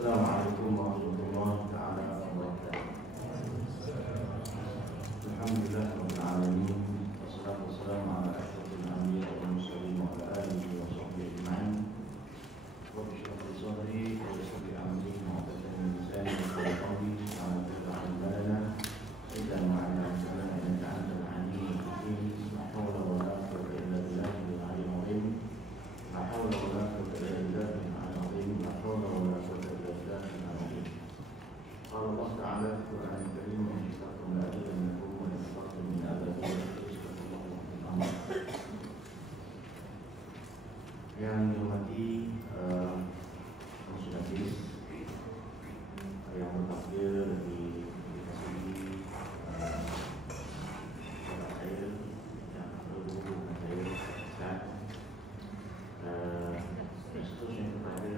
Assalamualaikum warahmatullahi taala wabarakatuh. Alhamdulillah rabbil alamin, wassalatu wassalamu ala asyrofil anbiya'i wal mursalin wa ala alihi wa sahbihi ajma'in. Rabbi shrah li sadri wa yassir li amri wahlul 'uqdatam min lisani yafqahu qawli. Subhanaka la ilma lana illa ma 'allamtana innaka antal 'alimul hakim. La hawla wa la quwwata illa billahil 'aliyyil 'azim. La hawla wa la quwwata illa billahil 'aliyyil 'azim. La hawla wa la quwwata illa billahil 'azim. Qala Allah ta'ala fil Qur'anil Karim wa shifa'un la ilaha illa huwa wa shifa'un min adzabil qabr. Yang dihormati Konsulat yang bertakdir di dikasihi saudara saya yang berguru saya Ustaz, dan seterusnya kepada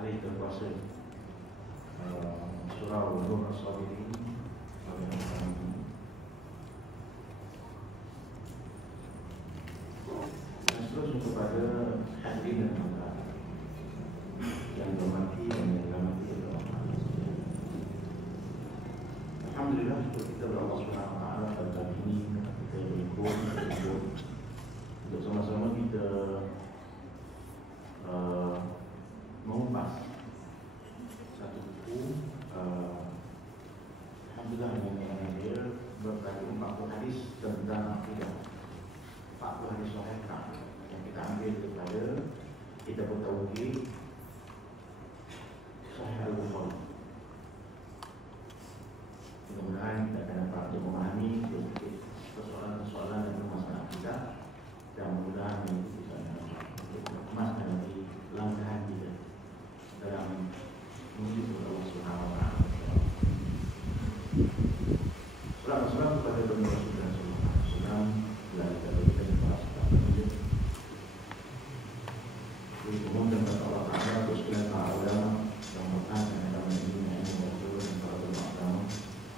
ahli berkuasa Surau Nur As-Sabirin, dan seterusnya kepada hadirin dan hadirat yang dihormati dan yang dirahmati oleh Allah. Alhamdulillah, syukur kita kepada Allah Subhanahu wa taala pada pagi ini kita berkumpul untuk sama-sama kita mengupas satu buku. Alhamdulillah, yang dia bertajuk 40 hadis tentang akidah, 40 hadis sahih yang kita ambil daripada kitab Tauhid Sahih Al-Bukhari. Mudah-mudahan kita akan dapat untuk memahami sedikit persoalan-persoalan dan masalah kita, dan mudah-mudahan ini bisa untuk mengemaskan lagi langkahan kita dalam menuju kepada Allah Subhanahu wa taala. Salam kepada Nabi Rasulullah SAW, dan kita dibahas tentang dimohon kepada Allah Taala untuk sekalian para ulama yang bertahan dalam ini yang betul dan para ulama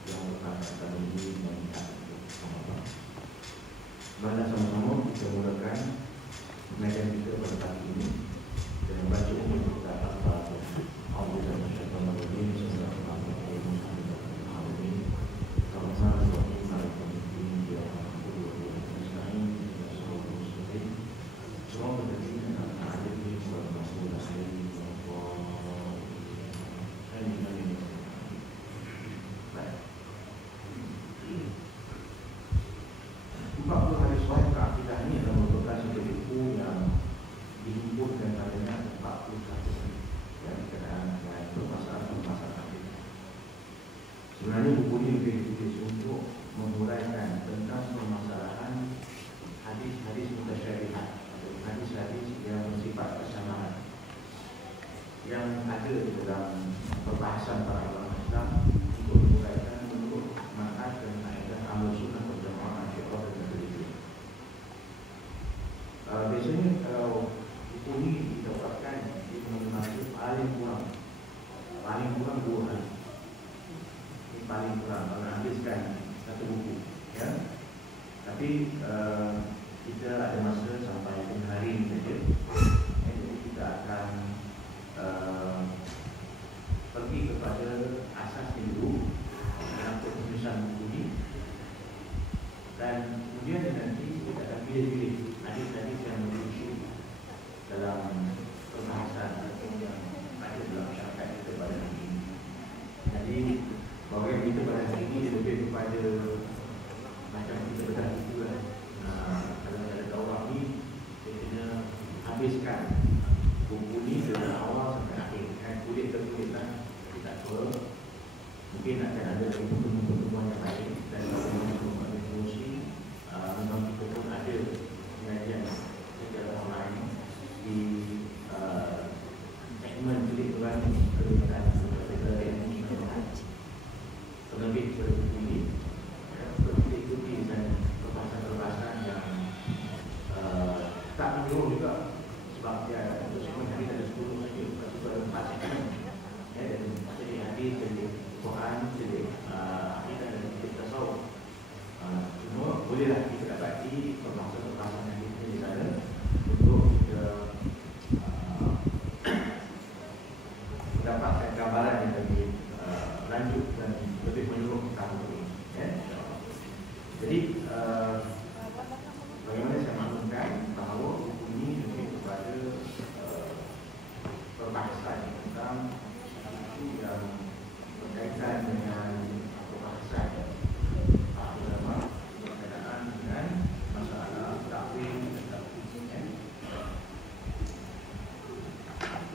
yang bertahan dalam ini dan Allah. Mari sama-sama kita mulakan pengajian kita pada pagi ini dengan baca umum kita Al-Fatihah. Alhamdulillah masyaallah rabbil alamin. Sebenarnya buku ini lebih ditulis untuk menguraikan tentang permasalahan hadis-hadis mutasyabihat atau hadis-hadis yang bersifat kesamaan yang ada di dalam perbahasan para ulama Islam, untuk menguraikan menurut manhaj dan kaedah Ahlus Sunnah wal Jamaah Syiah dan sebagainya. Biasanya kalau buku ini didapatkan di mana-mana paling kurang 2 hari. Paling kurang kalau habiskan satu buku, ya. Tapi kita ada masa sampai hari ini saja. Jadi kita akan pergi kepada asas dulu dalam penulisan buku ini,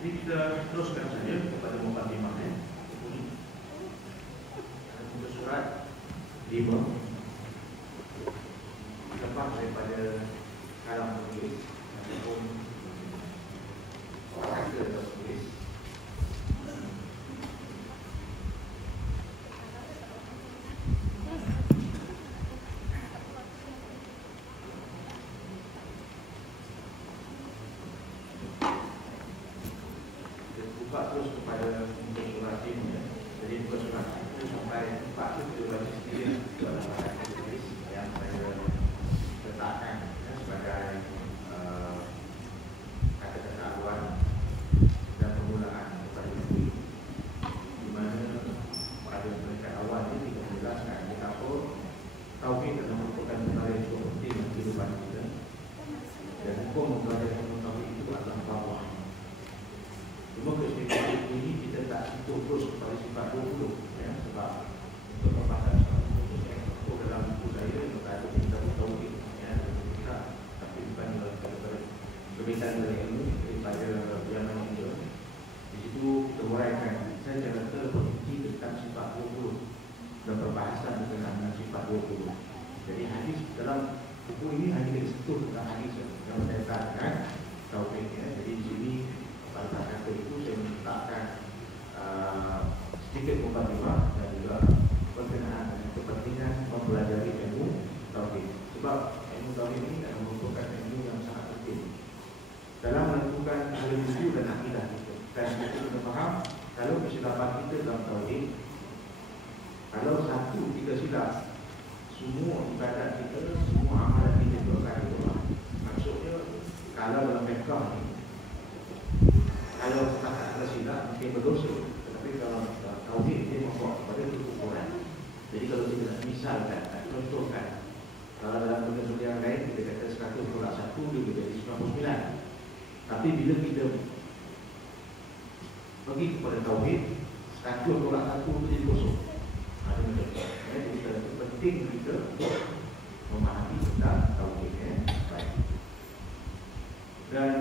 Jadi kita teruskan saja kepada mukadimah untuk surat 5 lepas daripada kalam penulis ataupun kata penulis. Buka terus kepada untuk surat ini ya. Jadi buka surat itu sampai 4 itu baca sendiri dalam bahasa Inggeris yang saya letakkan ya, sebagai kata-kata awal dan permulaan kepada buku ini, di mana pada peringkat awal ini kita menjelaskan betapa tauhid adalah merupakan perkara yang cukup penting dalam kehidupan kita, dan hukum mempelajari tauhid itu adalah bawah. Cuma keistimewaan ini kita tak sentuh terus kepada sifat 20 ya, sebab untuk pembahasan khusus yang tertulis dalam buku saya berkata kita tauhid ya, kita tapi bukan daripada berbicara dari ilmu daripada zaman India. Di situ kita uraikan saya cerita berhenti tentang sifat 20 dan perbahasan berkenaan dengan sifat 20. Jadi hadis dalam buku ini hanya disentuh tentang hadis yang berkaitan dengan tauhid ya. Jadi di sini pada kata itu saya menetapkan sedikit mukadimah dan juga berkenaan dengan kepentingan mempelajari ilmu tauhid. Sebab ilmu tauhid ini adalah merupakan ilmu yang sangat penting dalam menentukan ahli wujud dan akidah kita. Dan kita kena faham kalau kesilapan kita dalam tauhid, kalau satu kita silap, semua ibadat kita, semua amalan kita itu akan ditolak. Maksudnya kalau dalam fiqh ni, kalau setakat tersilap mungkin berdosa, tetapi kalau tauhid dia membawa kepada kekufuran. Jadi kalau kita nak misalkan, contohkan, kalau dalam benda yang lain kita kata 100 tolak 1 dia menjadi 99. Tapi bila kita pergi kepada tauhid, 100 tolak 1 itu jadi kosong. Ada macam tu. Jadi itu penting kita untuk memahami tentang tauhid ya. Baik. Dan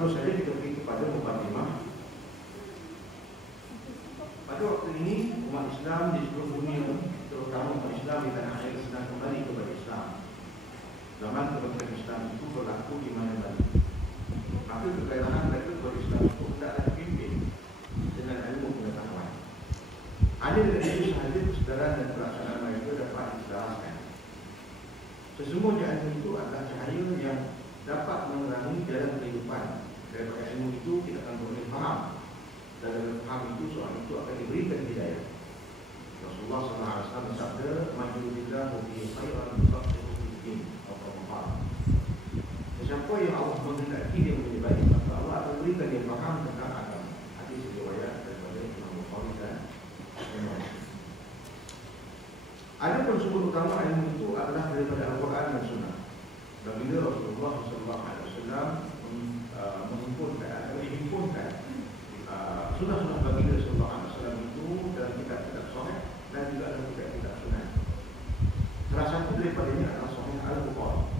terus saja kita pergi kepada mukadimah. Pada waktu ini umat Islam di seluruh dunia, terutama umat Islam di tanah air sedang kembali kepada Islam. Zaman kebenaran Islam itu berlaku di mana-mana. Maka kegairan mereka kepada Islam itu hendaklah dipimpin dengan ilmu pengetahuan. Ada dari itu sahaja kesedaran dan pelaksanaan mereka dapat diselaraskan. Sesungguhnya ilmu itu adalah cahaya yang dapat menerangi jalan kehidupan. Daripada ilmu itu kita akan boleh faham. Dan dalam faham itu soal itu akan diberikan hidayah. Rasulullah SAW bersabda, "Majulillah bi khairan yufaqihu fid-din." Siapa yang Allah menghendaki dia menjadi baik, maka Allah akan berikan dia faham tentang agama. Hadis riwayat daripada Imam Bukhari dan Imam Muslim. Adapun sumber utama ilmu itu adalah daripada Al-Quran dan Sunnah. Bila Rasulullah SAW menghimpunkan sunnah-sunnah baginda SAW itu dalam kitab-kitab sahih dan juga dalam kitab-kitab sunnah. Salah satu daripadanya adalah Sahih Al-Bukhari.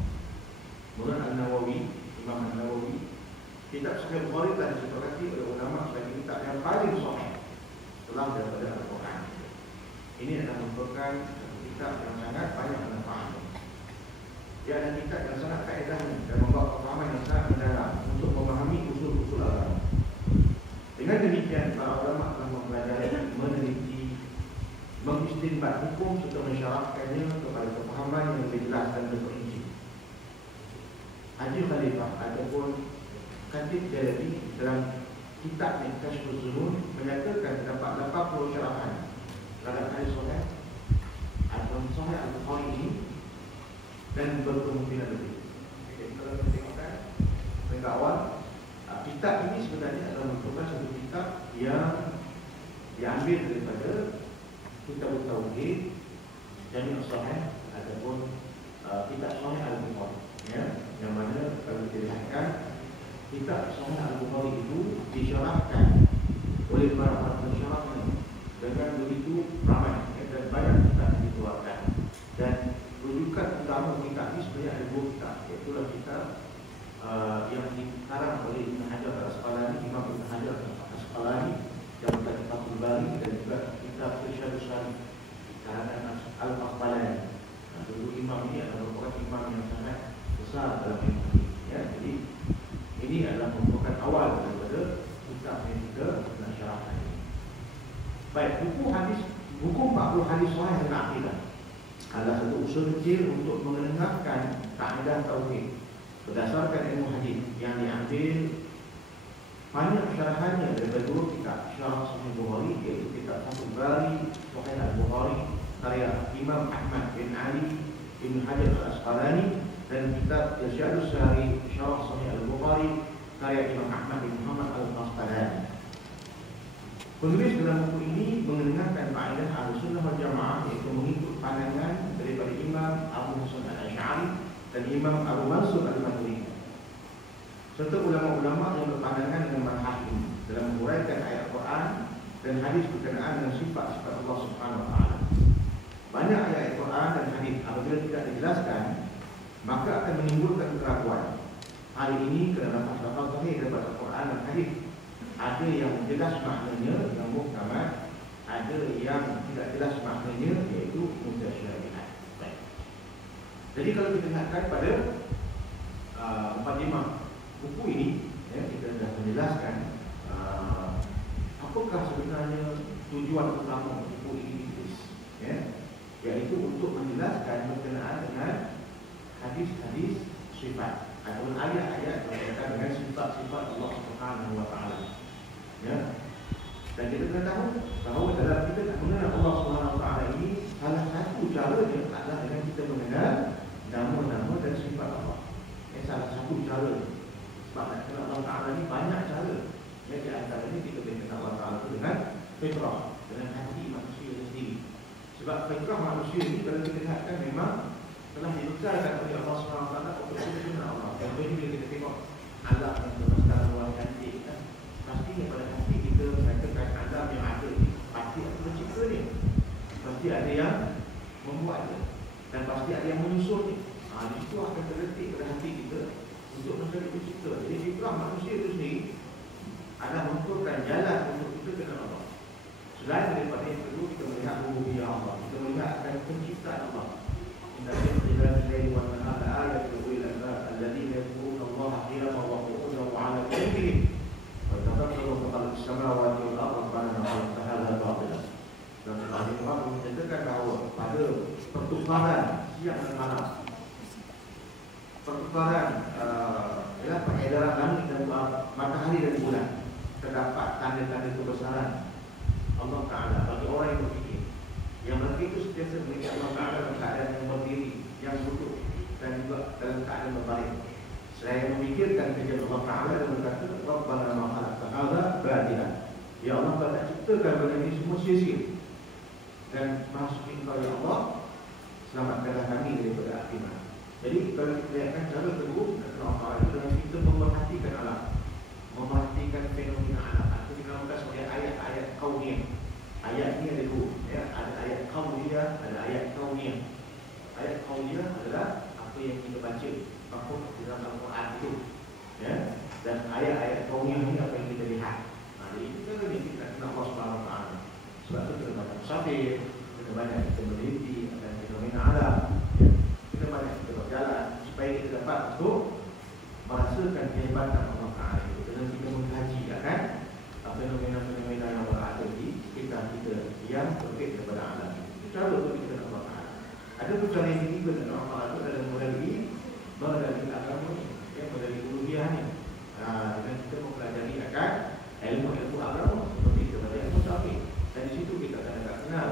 Kemudian Al-Nawawi, Imam Al-Nawawi, kitab Sahih Bukhari telah disepakati oleh ulama sebagai kitab yang paling sahih setelah daripada Al-Quran. Ini adalah merupakan kitab yang sangat banyak manfaat. Dia adalah kitab yang sangat kaedah dan membawa pemahaman yang sangat mendalam untuk memahami usul-usul agama. Dengan demikian, para ulama telah mempelajari, meneliti, mengistinbat hukum serta mensyarahkannya kepada pemahaman yang lebih jelas dan terperinci. Haji Khalifah ataupun Khatib Jalabi dalam kitab Kashfuz Zuhud menyatakan terdapat 80 syarahan terhadap hadis sahih atau Sahih Al-Bukhari ini dan berkemungkinan lebih. Jadi kalau kita tengokkan peringkat awal, kitab ini sebenarnya adalah merupakan satu kitab yang diambil daripada kitab Tauhid, Jami' Sahih ataupun kitab Sahih Al-Bukhari ya, yang mana kalau kita lihatkan kitab Sahih Al-Bukhari itu disyarahkan oleh para pensyarahnya dengan begitu ramai ya, dan banyak kitab dikeluarkan. Dan rujukan utama kitab ini sebenarnya ada 2 kitab, iaitu kitab yang dikarang oleh Ibn Hajar Al-Asqalani, Imam Ibn Hajar Baik, buku 40 hadis sahih tentang akidah adalah satu usul kecil untuk mengenangkan kaedah tauhid berdasarkan ilmu hadis yang diambil banyak syarahannya daripada dua kitab syarah Sahih Bukhari, iaitu kitab Fathul Bari Sahih Al-Bukhari karya Imam Ahmad bin Ali bin Hajar Al-Asqalani, dan kitab Irsyadus Sari syarah Sahih Al-Bukhari karya Imam Ahmad bin Muhammad Al-Asqalani. Penulis dalam buku ini mengenangkan kaedah Ahlussunnah wal Jamaah, iaitu mengikut pandangan daripada Imam Abu Hasan Al-Asy'ari dan Imam Abu Mansur Al-Maturidi, serta ulama-ulama yang berpandangan dengan manhaj ini dalam menguraikan ayat Al-Quran dan hadis berkenaan dengan sifat-sifat Allah Subhanahu wa taala. Banyak ayat Al-Quran dan hadis apabila tidak dijelaskan, maka akan menimbulkan keraguan. Hal ini kerana lafaz-lafaz zahir daripada Al-Quran dan hadis ada yang jelas maknanya yang muhkamat, ada yang tidak jelas maknanya iaitu mutasyabihat. Baik. Jadi kalau kita lihatkan pada mukadimah buku ini, ya, kita dah menjelaskan apakah sebenarnya tujuan utama buku ini ditulis, ya, iaitu untuk menjelaskan berkenaan dengan hadis-hadis sifat atau ayat-ayat berkaitan dengan sifat-sifat Allah Subhanahu wa taala. Ya. Dan kita kena tahu bahawa dalam kita nak mengenal Allah Subhanahu wa taala ini, salah satu caranya adalah dengan kita mengenal nama-nama dan sifat Allah. Salah satu cara. Sebab nak kenal Allah Taala ni banyak cara. Ya, di antaranya kita boleh kenal Allah Taala itu dengan fitrah, dengan hati manusia sendiri. Sebab fitrah manusia ini kalau kita lihatkan memang telah dibesarkan oleh Allah Subhanahu wa taala untuk kita kenal Allah. Contohnya bila kita tengok alam yang bermesra luar cantik kan, pastinya pada hati kita mengatakan alam yang ada ni pasti ada pencipta ni, pasti ada yang membuatnya, dan pasti ada yang menyusunnya. Itu akan terletak pada hati kita untuk mencari pencipta. Jadi fitrah manusia itu sendiri adalah menentukan jalan untuk kita kenal Allah. Selain daripada yang kedua, kita melihat rububiyah Allah, kita melihat akan penciptaan Allah. Inna lillahi wa inna ilaihi raji'un ulil albab alladziina yadhkuruna Allaha qiyaman wa qu'udan wa 'ala junubihim wa yatafakkaruna fi khalqis samawati wal ardi rabbana ma khalaqta hadha batila. Dan Allah menyatakan bahawa pada pertukaran siang dan malam, pertukaran ialah peredaran langit dan matahari dan bulan, terdapat tanda-tanda kebesaran Allah Ta'ala bagi orang yang berfikir. Yang berfikir itu sentiasa melihat Allah Ta'ala dalam keadaan yang berdiri, yang duduk, dan juga dalam keadaan berbaring. Selain memikirkan kerja Allah Ta'ala dan berkata, Rabbana ma khalaqta hadza batila. Ya Allah, Kau tak ciptakan benda ini semua sia-sia. Dan Maha Suci Engkau ya Allah, selamatkanlah kami daripada akhirah. Jadi kalau kita lihatkan cara kedua Allah Ta'ala itu dengan kita memerhatikan alam, memerhatikan fenomena alam. Itu dinamakan sebagai ayat-ayat kauniyah. Ayat ini ada dua, ya. Ada ayat kauniyah, ada ayat kauniyah. Ayat kauniyah adalah apa yang kita baca, apa dalam Al-Quran itu, ya. Dan ayat-ayat kauniyah ini apa yang kita lihat. Jadi itu kan yang kita kenal Allah Subhanahu wa taala. Sebab itu kita banyak musafir, kita banyak kita meneliti akan fenomena alam, ya. Kita banyak kita berjalan supaya kita dapat untuk merasakan kehebatan Allah Ta'ala itu. Dan kita mengkaji akan fenomena-fenomena yang berada di sekitar kita yang berbeza daripada alam. Itu cara untuk kita Allah Ta'ala. Ada pun cara yang ketiga dengan Allah Ta'ala itu adalah melalui agama, ya, melalui uluhiyah ni. Dengan kita mempelajari akan ilmu-ilmu agama seperti daripada ilmu tauhid. Dan di situ kita akan dapat kenal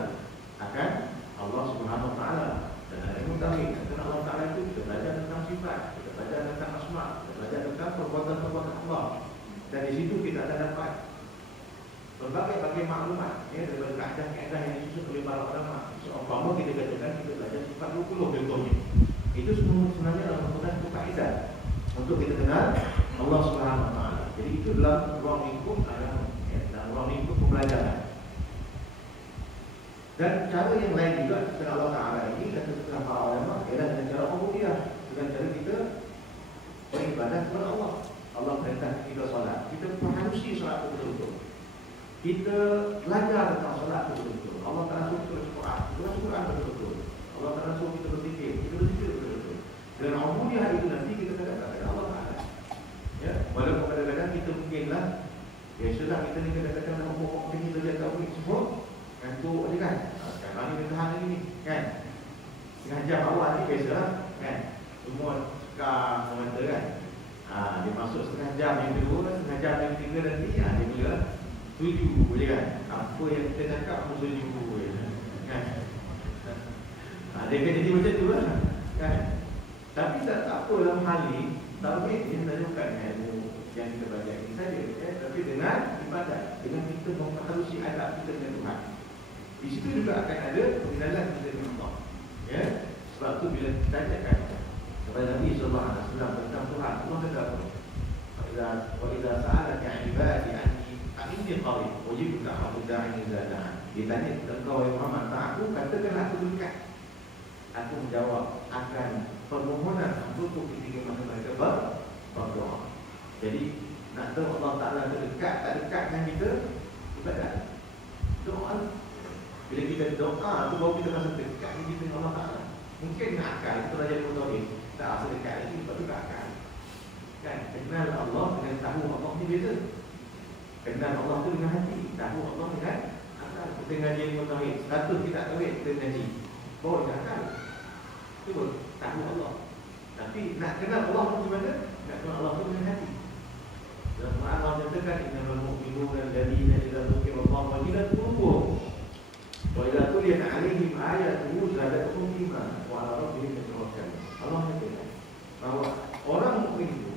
akan Allah Subhanahu wa taala. Dan ilmu tauhid, dan Allah Taala itu kita belajar tentang sifat, kita belajar tentang asma, kita belajar tentang perbuatan-perbuatan Allah. Dan di situ kita akan dapat berbagai-bagai maklumat, ya, daripada kaedah-kaedah yang disusun oleh para ulama. Seumpama kita katakan kita belajar sifat 20 contohnya. Itu semua sebenarnya adalah merupakan kaedah untuk kita kenal Allah Subhanahu wa taala. Jadi itu dalam ruang lingkup agama, ya, dalam ruang lingkup pembelajaran. Dan cara yang lain juga kita Allah Ta'ala ini dan kita para ulama ialah dengan cara ubudiyah, dengan cara kita beribadah kepada Allah. Allah perintah kita solat, kita menghalusi solat itu betul-betul. Kita belajar tentang solat itu betul-betul. Allah Ta'ala suruh kita bersyukur, kita bersyukur betul-betul. Allah Ta'ala suruh kita berzikir, kita berzikir betul-betul. Dengan ubudiyah itu nanti kita katakan kepada Allah Ta'ala. Ya, walaupun kadang-kadang kita mungkinlah, ya sudah kita ni katakan dalam pokok kita belajar tauhid semua. Ngantuk je kan. Sekarang ni tahan lagi ni kan. Setengah jam awal ni biasa kan. Semua cekam mata kan. Dia masuk setengah jam yang kedua, setengah jam yang ketiga nanti dia mula setuju je kan. Apa yang kita cakap pun setuju je kan. Dia kena jadi macam tu lah kan. Tapi tak apa dalam hal ni. Tauhid dia sebenarnya bukan ilmu yang kita belajar ini saja tapi dengan ibadat, dengan kita memperhalusi adab kita dengan Tuhan. Di situ juga akan ada pengenalan kita dengan Allah. Ya, sebab tu bila kita cakap kepada Nabi sallallahu alaihi wasallam tentang Tuhan, Allah kata apa? Wa idza sa'alaka 'ibadi anni qarib ujibu da'watad da'i idza da'an. Dia tanya kepada kau wahai Muhammad, aku katakan aku dekat. Aku menjawab akan permohonan untukku ketika mereka berdoa. Jadi nak tahu Allah Ta'ala dekat tak dekat dengan kita, ibadat doa. Bila kita doa tu baru kita rasa dekat dengan kita dengan Allah Ta'ala. Mungkin dengan akal kita belajar tauhid tak rasa dekat lagi, sebab tu tak akal kan. Kenal Allah dengan tahu Allah ni beza. Kenal Allah tu dengan hati, tahu Allah dengan akal. Kita ngaji ilmu tauhid, satu kita tauhid kita ngaji baru dengan akal. Cuba tahu Allah. Tapi nak kenal Allah tu gimana? Nak kenal Allah tu dengan hati. Dalam Quran Allah nyatakan innamal mu'minuna alladziina idza dzukira Allah wajilat qulubuhum wa idza tuliyat 'alaihim ayatuhu zadatuhum imanan wa 'ala rabbihim yatawakkalun. Allah nyatakan bahawa orang mukmin itu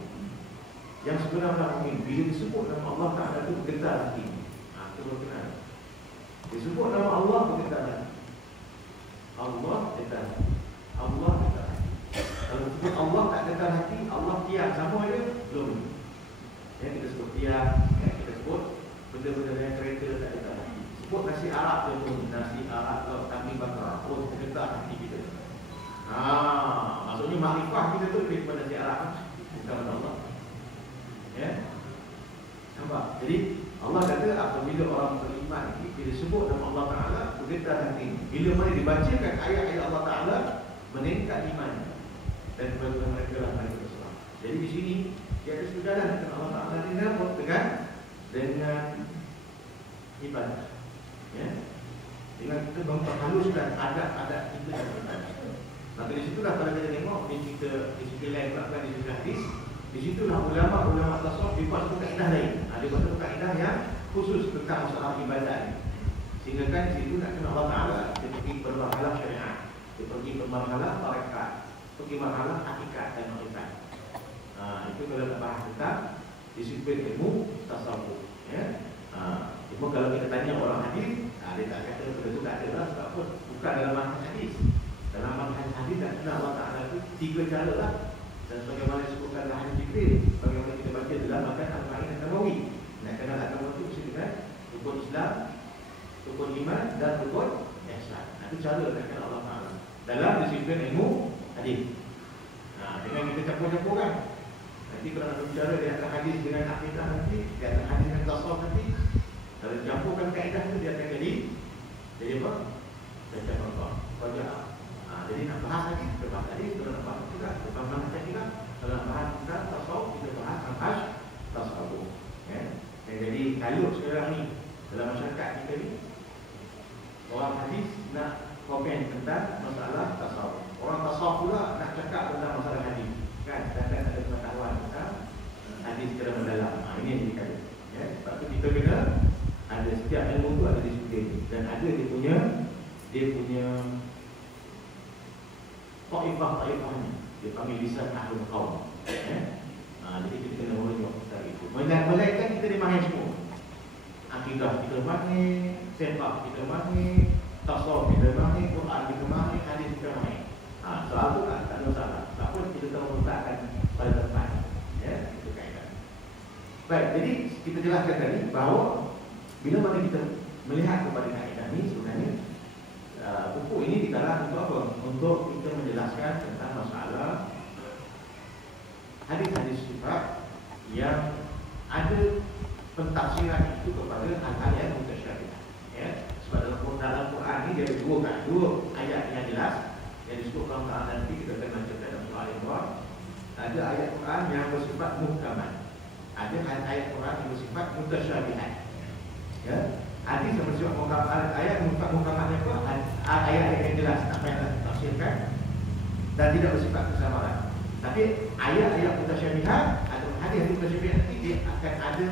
yang sebenarnya mukmin bila disebut nama Allah Ta'ala itu bergetar hati. Itu berkenal. Disebut nama Allah bergetar hati. Allah getar hati. Allah getar hati. Kalau disebut Allah tak getar hati, Allah diam sama aja belum. Ya, kita sebut diam, ya, kita sebut benda-benda yang kereta tak getar hati. Sebut nasi Arab tu pun, nasi Arab atau kami bakar pun getar hati kita. Maksudnya makrifah kita tu lebih kepada nasi Arab, bukan kepada Allah. Ya, nampak? Jadi Allah kata apabila orang beriman ini, bila sebut nama Allah Ta'ala bergetar hati. Bila mana dibacakan ayat-ayat Allah Ta'ala, meningkat iman dan kepada mereka lah mereka berserah. Jadi di sini dia ada sejalan dengan Allah Ta'ala dengan ibadah. Ya, dengan kita memperhaluskan adab-adab kita dan ibadah. Maka di situlah kalau kita tengok di cerita lain bahkan di cerita hadis, di situlah ulama-ulama tasawuf dibuat satu kaedah lain. Ada satu kaedah yang khusus tentang masalah ibadat ini. Sehingga kan di situ nak kenal Allah Ta'ala, dia pergi bermarhalah syariat, dia pergi bermarhalah tarekat, pergi marhalah hakikat dan makrifat. Itu kalau nak bahas tentang disiplin ilmu tasawuf. Ya. Cuma kalau kita tanya orang hadis, dia tak kata benda itu tak ada lah. Sebab apa? Bukan dalam manhaj hadis. Dalam manhaj hadis tak kenal Allah Ta'ala itu 3 cara lah. Dan sebagaimana disebutkan dalam hadis Jibril, bagaimana kita baca dalam makan Al-Ma'in An-Nawawi. Nak kenal agama itu mesti dengan rukun Islam, rukun iman dan rukun ihsan. Itu cara nak kenal Allah Ta'ala dalam disiplin ilmu hadis. Dengan kita campur-campur kan. Nanti kalau nak bicara di antara hadis dengan akidah nanti, di antara hadis dengan tasawuf nanti, kalau campurkan kaedah itu dia akan jadi apa? Baca apa? Baca. Jadi nak bahas lagi, kita bahas hadis, kalau nak bahas juga, kita bahas manhaj juga. Kalau nak bahas tentang tasawuf, kita bahas manhaj tasawuf. Ya. Jadi kalau sekarang ni dalam masyarakat kita ni, orang hadis nak komen tentang masalah tasawuf. Orang tasawuf pula nak cakap tentang masalah hadis. Kan? Dan ada pengetahuan tentang hadis secara mendalam. Ini yang dikatakan. Ya. Sebab tu kita kena ada setiap ilmu tu ada disiplin dan ada dia punya taifah-taifahnya. Dia panggil lisan ahlul qaum. Ya. Jadi kita kena mengenal tentang itu. Melainkan kita dimahir semua. Akidah kita mahir, sifat kita mahir, tasawuf kita mahir, Quran kita mahir, hadis kita mahir. Soal tu tak ada masalah. Apa kita tahu meletakkan pada tempat. Ya, itu kaedah. Baik, jadi kita jelaskan tadi bahawa bila mana kita melihat kepada kaedah ini sebenarnya buku ini dikarang untuk apa? Untuk kita menjelaskan tentang masalah hadis-hadis sifat yang ada pentafsiran itu kepada hal-hal yang mutasyabihat. Ya, sebab dalam Quran ini dia ada dua ayat yang jelas yang disebutkan nanti kita akan baca dalam surah Al-Imran. Ada ayat Quran yang bersifat muhkamat. Ada ayat Quran yang bersifat mutasyabihat. Ya. Hadis yang bersifat muhkamat, ayat muhkamatnya apa? Ayat-ayat yang jelas, tak payah tafsirkan dan tidak bersifat kesamaran. Tapi ayat-ayat mutasyabihat atau hadis-hadis mutasyabihat nanti dia akan ada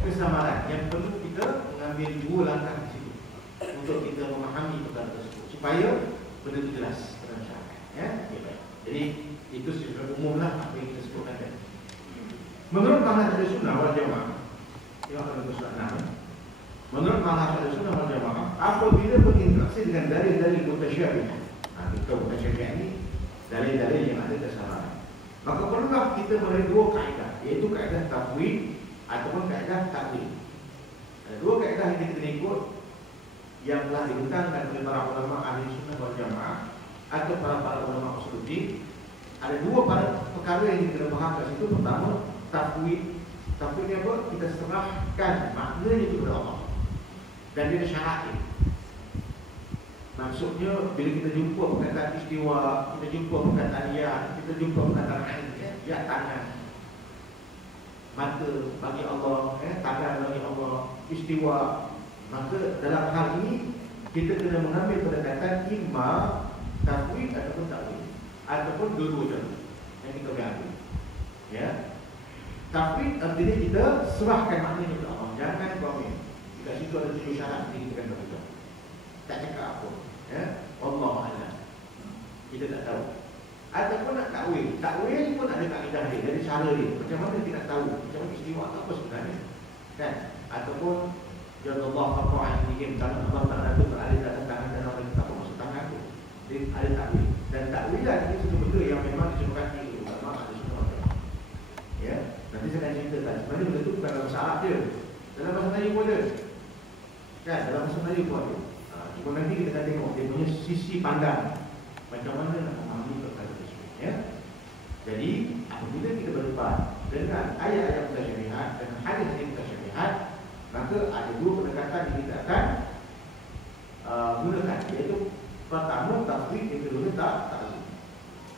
kesamaran yang perlu kita mengambil dua langkah di situ untuk kita memahami perkara tersebut supaya benda itu jelas pada masyarakat. Ya, jadi itu secara umumlah apa yang kita sebutkan tadi. Menurut manhaj Ahlussunnah wal Jamaah, yang akan kita surat 6. Menurut manhaj Ahlussunnah wal Jamaah, apabila berinteraksi dengan dalil-dalil mutasyabihat, kita mutasyabihat ini dalil-dalil yang ada kesamaran, maka perlulah kita melihat dua kaedah, iaitu kaedah tafwid ataupun kaedah takwil. Ada dua kaedah yang kita ikut yang telah dibentangkan oleh para ulama ahli sunnah wal jamaah atau para ulama usuluddin. Ada dua perkara yang kita bahas di situ. Pertama, tafwid. Tafwid ni apa? Kita serahkan maknanya kepada Allah dan dia ada syaratnya. Maksudnya bila kita jumpa perkataan istiwa, kita jumpa perkataan ya, kita jumpa perkataan ain, ya tangan, mata bagi Allah, tangan bagi Allah, istiwa. Maka dalam hal ini kita kena mengambil pendekatan imma tafwid ataupun takwil ataupun dua-duanya yang kita boleh ambil. Ya, tafwid artinya kita serahkan maknanya kepada Allah. Jangan komen. Dekat situ ada 7 syarat yang kita kena baca. Tak cakap apa. Ya, Allah a'lam. Kita tak tahu. Ataupun nak takwil. Takwil pun ada kaedah dia, dari cara dia. Macam mana kita nak tahu? Macam mana istiwa tu apa sebenarnya? Kan? Ataupun ya Allah Taala ingin tangan Allah Taala itu berada di atas tangan dan orang kita maksud tangan tu. Jadi ada takwil. Dan takwilan ini satu benda yang memang disepakati ulama ada semua. Ya, nanti saya akan ceritakan. Sebenarnya benda itu bukan dalam bahasa Arab je. Dalam bahasa Melayu pun ada. Kan? Dalam bahasa Melayu pun ada. Cuma nanti kita akan tengok dia punya sisi pandang macam mana nak memahami perkara tersebut. Ya. Jadi apabila kita berdepan dengan ayat-ayat mutasyabihat dan hadis-hadis mutasyabihat, maka ada dua pendekatan yang kita akan gunakan, iaitu pertama tafwid, yang kedua takwil,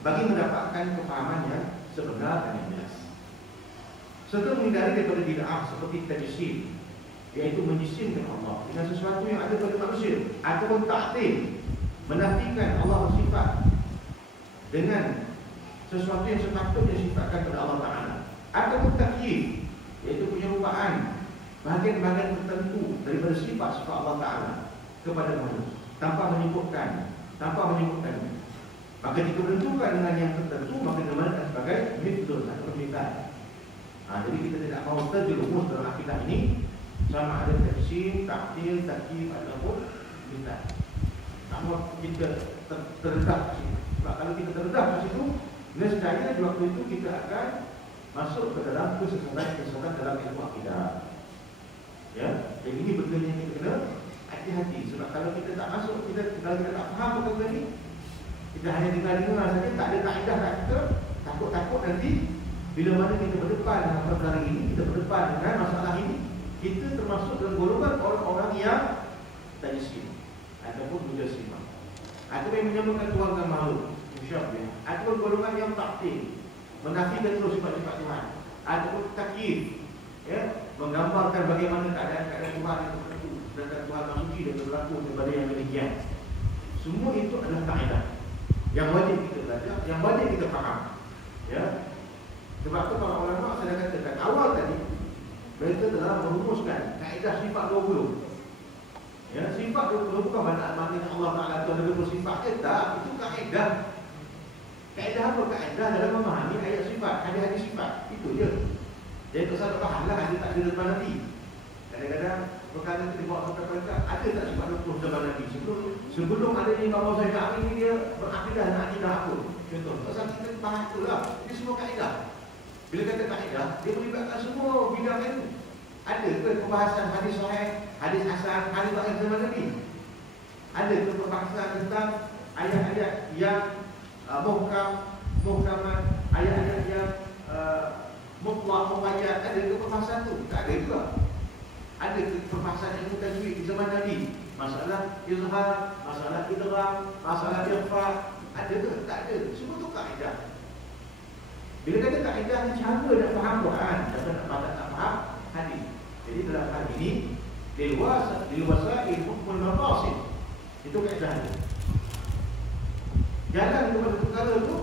bagi mendapatkan kefahaman yang sebenar dan yang jelas, serta menghindari daripada bid'ah seperti tajsim, iaitu menjisimkan Allah dengan sesuatu yang ada pada manusia, ataupun ta'til, menafikan Allah bersifat dengan sesuatu yang sepatutnya sifatkan kepada Allah Ta'ala, ataupun takyif, iaitu penyerupaan bahagian-bahagian tertentu daripada sifat-sifat Allah Ta'ala kepada manusia tanpa menyebutkan. Maka jika menentukan dengan yang tertentu, maka dinamakan sebagai mithlun atau misal. Jadi kita tidak mahu terjerumus dalam akidah ini, sama ada tajsim, ta'til, takyif ataupun misal. Namun kita terdedah di situ. Sebab kalau kita terdedah di situ, nescaya di waktu itu kita akan masuk ke dalam kesesatan dalam ilmu akidah. Ya, jadi ini benda yang kita kena hati-hati. Sebab kalau kita tak masuk, kalau kita tak faham perkara ini, kita hanya dengar saja, tak ada kaedah kat kita, takut-takut nanti bila mana kita berdepan dengan perkara ini, kita berdepan dengan masalah ini, kita termasuk dalam golongan orang-orang yang tajsim ataupun mujassimah, ataupun yang menyamakan Tuhan dengan makhluk, musyabbih, ataupun golongan yang ta'til, menafikan terus sifat-sifat Tuhan, ataupun takyif, ya, menggambarkan bagaimana keadaan Tuhan itu tertentu, sedangkan Tuhan maha suci dan berlaku kepada yang demikian. Semua itu adalah kaedah yang wajib kita belajar, yang wajib kita faham. Ya, sebab itu para ulama saya katakan awal tadi, mereka telah merumuskan kaedah sifat 20. Ya, sifat 20 bukan maknanya Allah Ta'ala itu ada 20 sifat. Tak, itu kaedah. Kaedah apa? Kaedah dalam memahami ayat sifat, hadis-hadis sifat. Itu je. Jadi tak salah fahamlah hadis tak ada depan Nabi. Kadang-kadang perkara kita buat perkara ada tak sifat 20 depan Nabi. Sebelum ada ni Imam Syafi'i ini dia berakidah dan akidah apa? Contoh, pasal kita faham itulah. Ini semua kaedah. Bila kata kaedah, dia melibatkan semua bidang itu. Ada ke pembahasan hadis sahih, hadis hasan, hadis dhaif zaman Nabi? Ada ke pembahasan tentang ayat-ayat yang muhkamat, ayat-ayat yang mutlak, muqayyad? Ada ke pembahasan tu? Tak ada juga. Ada ke pembahasan ilmu tajwid di zaman Nabi? Masalah izhar, masalah idgham, masalah ikhfa, ada ke? Tak ada. Semua tu kaedah. Bila kata kaedah ni cara nak faham Quran, tak nak faham hadis. Jadi dalam hal ini Di luar sa'il hukmul maqasid. Itu kaedah dia. Jalan kepada perkara itu,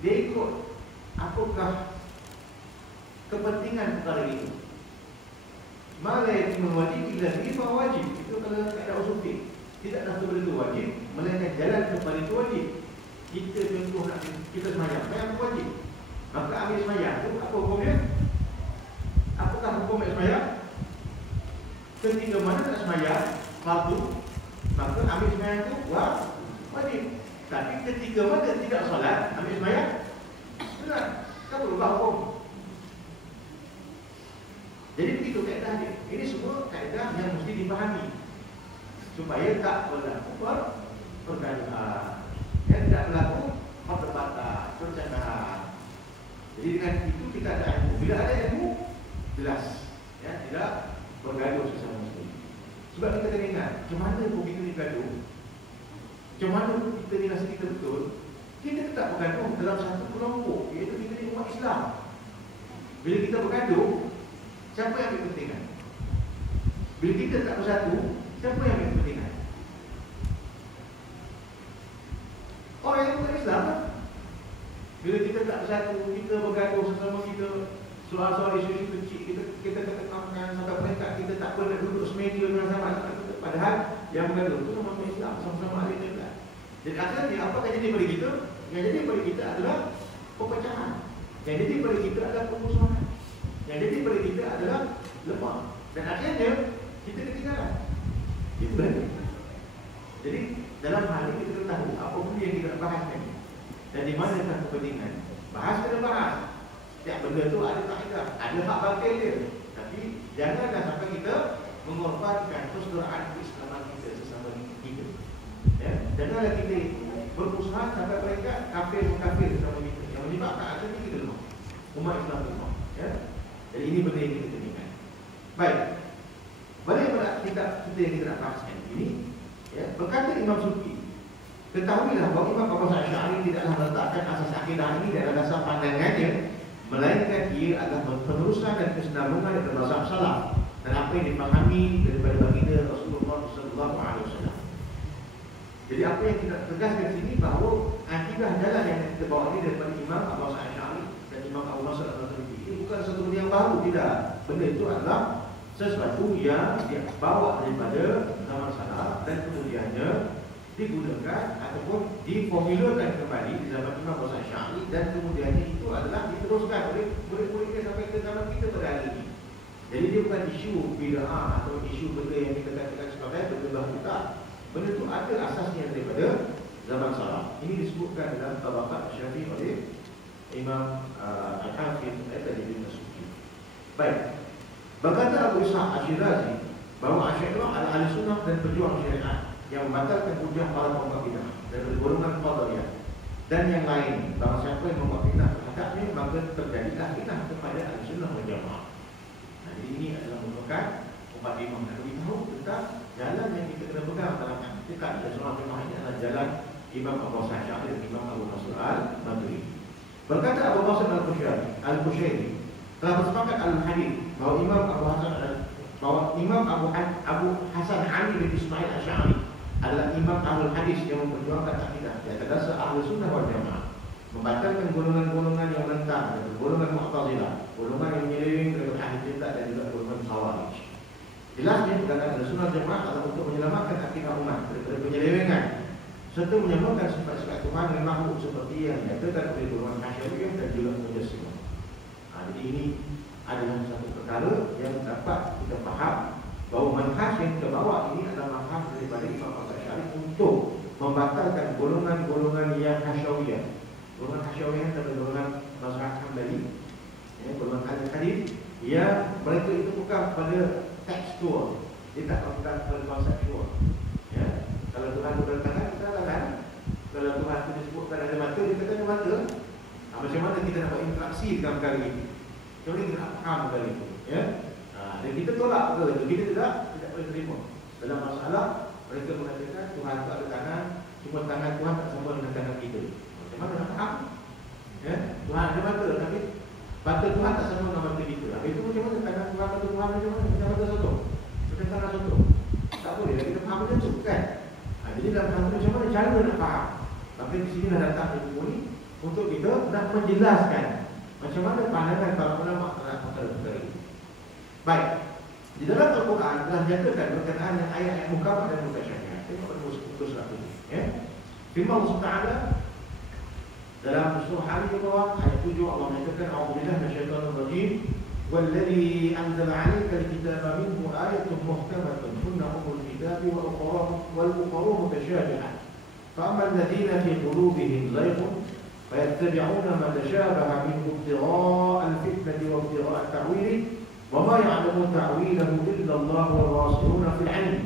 dia ikut apakah kepentingan perkara itu. Mala yatimul wajib illa bihi wajib. Itu kalau kaedah usul fiqh. Tidak ada benda itu wajib, melainkan jalan kepada itu wajib. Kita contoh nak kita sembahyang, sembahyang wajib. Maka ambil sembahyang itu apa hukumnya? Apakah hukum sembahyang? Ketika mana tak sembahyang fardu, maka ambil sembahyang itu wajib. Tapi ketika mana tidak solat, ambil sembahyang sunat. Kan berubah hukum. Jadi begitu kaedah dia. Ini semua kaedah yang mesti dipahami supaya tak berlaku pergaduhan, tidak berlaku perdebatan, percakapan. Jadi dengan itu kita ada ilmu. Bila ada ilmu, jelas, tidak bergaduh sesama muslim. Sebab kita kena ingat, macam mana pun kita ni gaduh, macam mana pun kita ni rasa kita betul, kita tetap bergaduh dalam satu kelompok, iaitu kita ni umat Islam. Bila kita bergaduh, siapa yang ambil kepentingan? Bila kita tak bersatu, siapa yang ambil kepentingan? Orang yang bukan Islam kan? Bila kita tak bersatu, kita bergaduh sesama kita, soal-soal isu-isu kecil, kita ketekankan sampai peringkat kita tak pernah duduk semeja dengan sama-sama. Padahal yang bergaduh itu sama Islam, sama-sama ahli Islam. Jadi akhirnya apa yang jadi pada kita? Yang jadi pada kita adalah perpecahan. Yang jadi pada kita adalah permusuhan. Yang jadi pada kita adalah lemah. Dan akhirnya kita ketinggalan. Itu kan? Jadi dalam hal ini kita tahu apa pun yang kita bahas ni dan di mana kan kepentingan. Bahas kena bahas. Setiap benda tu ada kaedah, ada hak batil dia. Tapi janganlah sampai kita mengorbankan persaudaraan keislaman kita sesama kita. Ya, janganlah kita bermusuhan sampai mereka kafir sesama kita. Yang menyebabkan akhirnya kita lemah. Umat Islam lemah. Ya. Jadi ini benda yang kita ingat. Baik. Balik pada kita yang kita nak bahaskan ini, ya, berkata Imam Sufi, ketahuilah bahawa Imam Abu Hasan Asy'ari tidaklah meletakkan asas akidah ini dalam dasar pandangannya, melainkan ia adalah penerusan dan kesinambungan dari mazhab salaf dan apa yang dipahami daripada baginda Rasulullah SAW. Jadi apa yang kita tegaskan sini bahawa akidah jalan yang kita bawa ini daripada Imam Abu Hasan Asy'ari dan Imam Abu Nasr Al-Maturidi ini bukan satu benda yang baru, tidak. Benda itu adalah sesuatu yang dibawa daripada zaman salaf dan kemudiannya digunakan ataupun diformulakan kembali di zaman Imam Abu Hasan Asy'ari dan kemudiannya itu adalah diteruskan oleh murid-muridnya sampai ke zaman kita pada hari ini. Jadi dia bukan isu bid'ah atau isu benda yang kita katakan sebagai benda baru, tak. Benda itu ada asasnya daripada zaman salaf. Ini disebutkan dalam Tabaqat Syafi'i oleh Imam Al-Hafidh Ibn Sufi. Baik. Berkata Abu Ishaq Ash-Shirazi bahawa Asy'ariyah adalah ahli sunnah dan pejuang syariat yang membatalkan hujah para pembuat bid'ah dan golongan qadariyah dan yang lain. Bahawa siapa yang membuat bid'ah terhadapnya, maka terjadilah bid'ah kepada ahli sunnah wal jamaah. Jadi ini adalah merupakan umat imam yang beritahu tentang jalan yang kita kena pegang dalam hakikat ahli sunnah wal jamaah ini adalah jalan Imam Abu Hasan Asy'ari dan Imam Abu Nasr Al-Maturidi. Berkata Abu Hasan Al-Qushairi telah bersepakat al-hadith bahawa Imam Abu Hasan Ali bin Ismail Asy'ari adalah imam ahlul hadis yang memperjuangkan akidah di atas dasar ahli sunnah wal jamaah, membatalkan golongan-golongan yang menentang, golongan Mu'tazilah, golongan yang menyeleweng daripada ahli bid'ah dan juga golongan Khawarij. Jelasnya perkataan ahli sunnah jamaah adalah untuk menyelamatkan akidah umat daripada penyelewengan serta menyamakan sifat-sifat Tuhan dan makhluk seperti yang dinyatakan oleh golongan Asy'ariyah dan juga Mujassimah. Jadi ini adalah satu perkara yang dapat kita faham bahawa manhaj yang kita bawa ini adalah manhaj daripada Imam Abu Hasan Asy'ari untuk membatalkan golongan-golongan yang hasyawiyah. Golongan hasyawiyah adalah golongan mazhab Hambali, golongan hadis yang mereka itu bukan pada tekstual, dia tak bukan pada konseptual. Ya, kalau Tuhan berada tangan, kita tangan. Kalau Tuhan itu disebutkan ada mata, dia kata ada mata. Macam mana kita dapat interaksi dengan perkara ini? Macam mana kita nak faham perkara itu? Ya? Dan kita tolak perkara itu. Kita tidak boleh terima. Dalam masalah, mereka mengatakan Tuhan itu ada tangan, cuma tangan Tuhan tak sama dengan tangan kita. Macam mana nak faham? Ya? Tuhan ada mata, tapi mata Tuhan tak sama dengan mata kita. Habis itu macam mana tangan Tuhan, mata Tuhan macam mana? Macam mata satu. Macam menjelaskan macam mana pandangan para ulama terhadap perkara ini. Baik, di dalam Al-Quran telah nyatakan berkenaan dengan ayat-ayat muhkamat dan mutasyabihat. Tengok pada muka surat ini. Ya. Firman Allah Taala dalam surah Al-Imran ayat 7 Allah menyatakan a'udzubillahi minasyaitonir rajim والذي أنزل عليك الكتاب منه آية محكمة هن أم الكتاب والأخرى متشابهة فأما الذين في قلوبهم زيغ فيتبعون ما تشابه منه ابتغاء الفتنة وابتغاء تأويله وما يعلم تأويله إلا الله والراسخون في العلم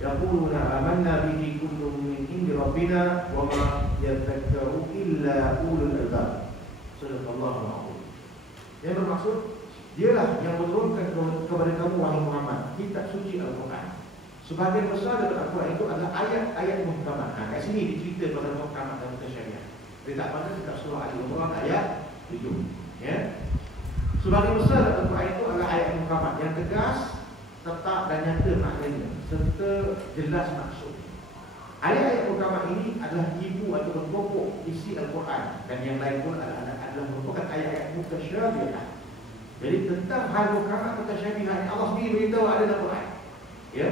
يقولون آمنا به كل من عند ربنا وما يذكر إلا أولو الألباب. صدق الله العظيم. Yang bermaksud dialah yang menurunkan kepada kamu wahai Muhammad kitab suci Al-Quran. Sebagian besar daripada Al-Quran itu adalah ayat-ayat muhkamat. Kat sini dicerita pada muhkamat dan mutasyabihat. Dia tak pada kitab surah Al-Imran ayat 7. Ya. Sebagian besar Al-Quran itu adalah ayat muhkamat yang tegas, tetap dan nyata maknanya serta jelas maksud. Ayat-ayat muhkamat ini adalah ibu atau pokok isi Al-Quran dan yang lain pun adalah merupakan ayat-ayat mutasyabihat. Jadi tentang hal muhkamat mutasyabihat Allah sendiri beritahu ada dalam Quran. Ya.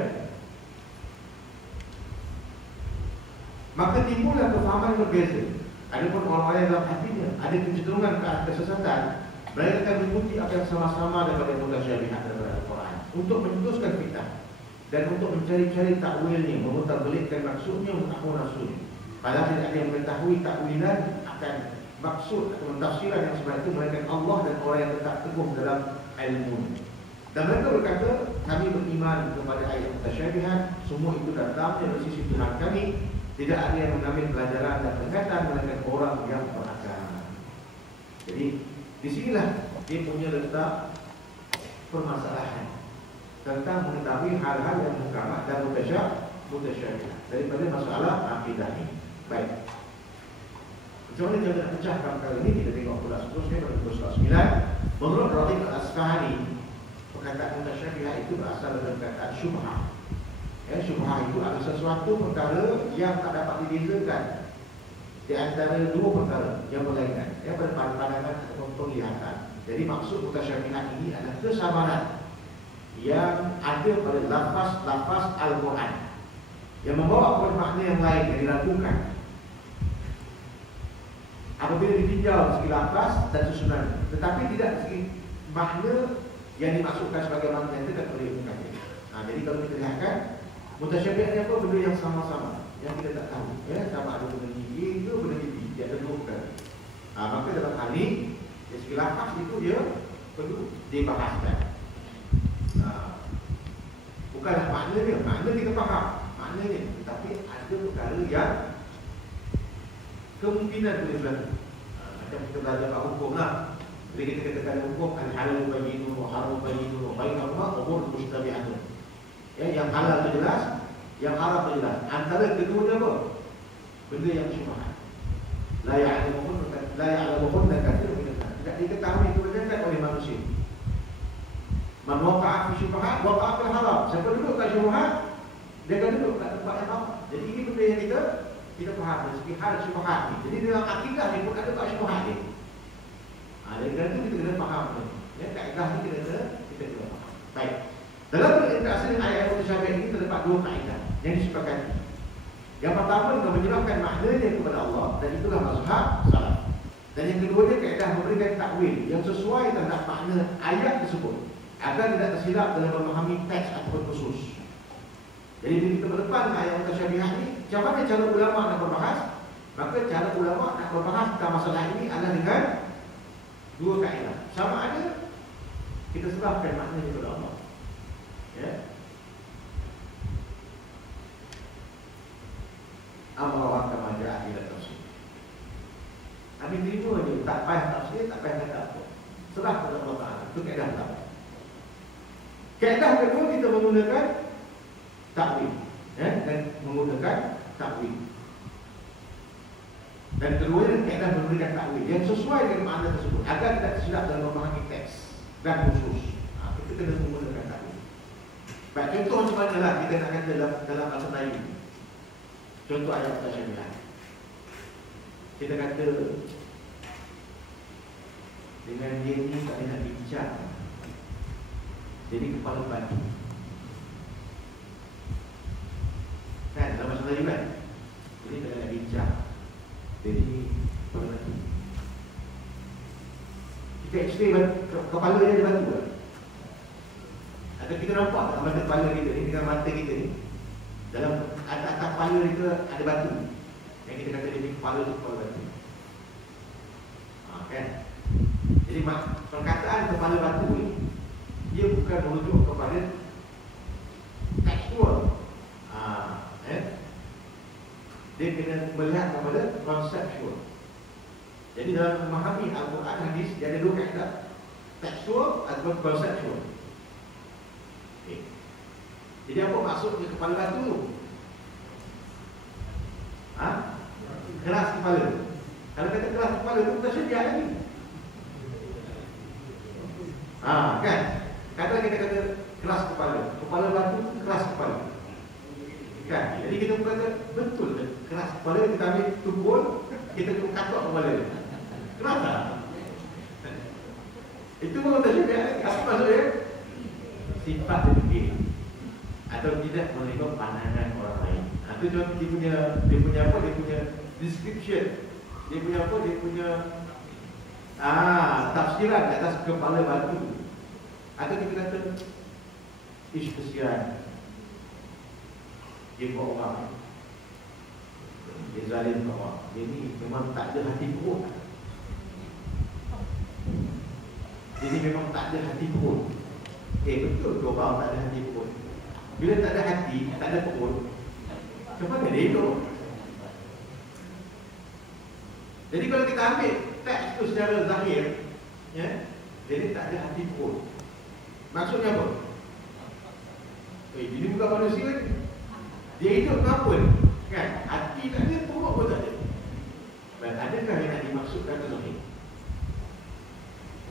Maka timbullah kefahaman berbeza. Ada pun orang-orang dalam hatinya ada kecenderungan ke arah kesesatan. Mereka akan mengikuti apa yang sama-sama daripada mutasyabihat daripada Al-Quran untuk menjelaskan fitnah dan untuk mencari-cari takwilnya, memutarbelikkan maksudnya, menahun nafsunya. Padahal tidak ada yang mengetahui takwilan akan maksud atau tafsiran yang sebenarnya itu melainkan Allah dan orang yang tetap teguh dalam ilmu. Dan mereka berkata, kami beriman kepada ayat mutasyabihat, semua itu datang dari sisi Tuhan kami. Tidak ada yang mengambil pelajaran dan peringatan melainkan orang yang berakal. Jadi disinilah dia punya letak permasalahan tentang mengetahui hal-hal yang muhkamat dan mutasyabihat daripada masalah akidah ini. Baik. Macam mana kita nak pecahkan perkara ini? Kita tengok pula seterusnya pada surah 9. Menurut Raghib Al-Asfahani, perkataan mutasyabihat itu berasal dari perkataan syubhah. Ya, syubhah itu adalah sesuatu perkara yang tak dapat dibezakan di antara dua perkara yang berlainan, ya, pada pandangan atau penglihatan. Jadi maksud mutasyabihat ini adalah kesamaran yang ada pada lafaz Al-Quran yang membawa kepada makna yang lain yang diragukan apabila ditinjau segi lafaz dan susunan, tetapi tidak segi makna yang dimaksudkan sebagai makna yang tidak boleh dikatakan. Jadi kalau kita lihatkan mutasyabihat ni apa? Benda yang sama-sama yang kita tak tahu, ya, sama ada benda gigi ke benda gigi, dia ada dua perkara. Maka dalam hal ini dari segi lafaz itu dia perlu dibahaskan. Bukanlah maknanya, makna kita faham maknanya, tetapi ada perkara yang kemungkinan boleh berlaku. Macam kita belajar kat hukum lah. Bila kita katakan hukum al-halal bayyinun wa haram bayyinun wa bainahuma umur mushtabihatun. Ya, yang halal itu jelas, yang haram itu jelas. Antara keduanya apa? Benda yang syubhat. La ya'lamuhun katsirun min an-nas. Tidak diketahui kebanyakan oleh manusia. Man waqa'a fi syubhat waqa'a fil haram. Siapa duduk kat syubhat, dia akan duduk kat tempat yang haram. Jadi ini benda yang kita faham dari segi hal syubhat ni. Jadi dalam akidah ni pun ada tak syubhat ni. Dari kerana itu kita kena faham. Ya, kaedah ni kita kena faham. Baik. Dalam berinteraksi dengan ayat mutasyabihat ini terdapat dua kaedah yang disepakati. Yang pertama dengan menyerahkan maknanya kepada Allah, dan itulah mazhab salaf. Dan yang keduanya kaedah memberikan takwil yang sesuai terhadap makna ayat tersebut agar tidak tersilap dalam memahami teks ataupun khusus. Jadi bila kita berdepan dengan ayat mutasyabihat ini, macam mana cara ulama nak berbahas? Maka cara ulama nak berbahas tentang masalah ini adalah dengan dua kaedah. Sama ada kita serahkan maknanya kepada Allah. Ya. Amrawat kama ja'a ila tafsir. Kami terima je, tak payah tafsir, tak payah kata apa. Serah kepada Allah Ta'ala. Itu kaedah pertama. Kaedah kedua kita menggunakan takwil, ya, dan menggunakan takwil. Dan keduanya kaedah memberikan takwil yang sesuai dengan makna tersebut agar tidak tersilap dalam memahami teks dan khusus. Kita kena menggunakan takwil. Baik, contoh macam mana lah kita nak kata dalam bahasa Melayu. Contoh ayat mutasyabihat. Kita kata dengan dia ni tak boleh nak bincang. Jadi kepala batu. Kan dalam bahasa Melayu kan. Jadi tak boleh nak bincang. Jadi kepala batu. Kita explain kepala dia ada batu tak? Atau kita nampak tak mata kepala kita ni dengan mata kita ni, dalam atas kepala kita ada batu. Yang kita kata dia ni kepala tu kepala batu. Kan? Jadi perkataan kepala batu ni dia bukan merujuk kepada tekstual. Dia kena melihat kepada konseptual. Jadi dalam memahami Al-Quran hadis dia ada dua kaedah, tekstual atau konseptual. Okay. Jadi apa maksudnya kepala batu tu? Keras kepala. Kalau kata keras kepala tu kita sedia lagi. Kan? Kadang kita kata keras kepala. Kepala batu keras kepala. Kan? Jadi kita bukan kata betul keras kepala, kita ambil tumpul, kita katok kepala. Keras tak? Itu pun tak sedia lagi. Apa maksudnya? Sifat dia atau tidak menerima pandangan orang lain. Itu dia punya apa? Dia punya description. Dia punya apa? Dia punya tafsiran atas kepala batu. Atau kita kata kesian. Dia buat orang, dia zalim kat orang. Dia ni memang tak ada hati perut. Dia ni memang tak ada hati perut. Betul ke orang tak ada hati perut? Bila tak ada hati, tak ada perut, macam mana dia hidup? Jadi kalau kita ambil teks itu secara zahir, jadi tak ada hati perut. Maksudnya apa? Ini bukan manusia ni. Dia hidup ke apa ni? Kan? Hati tak ada, perut pun tak ada. Dan adakah yang dimaksudkan itu zahir?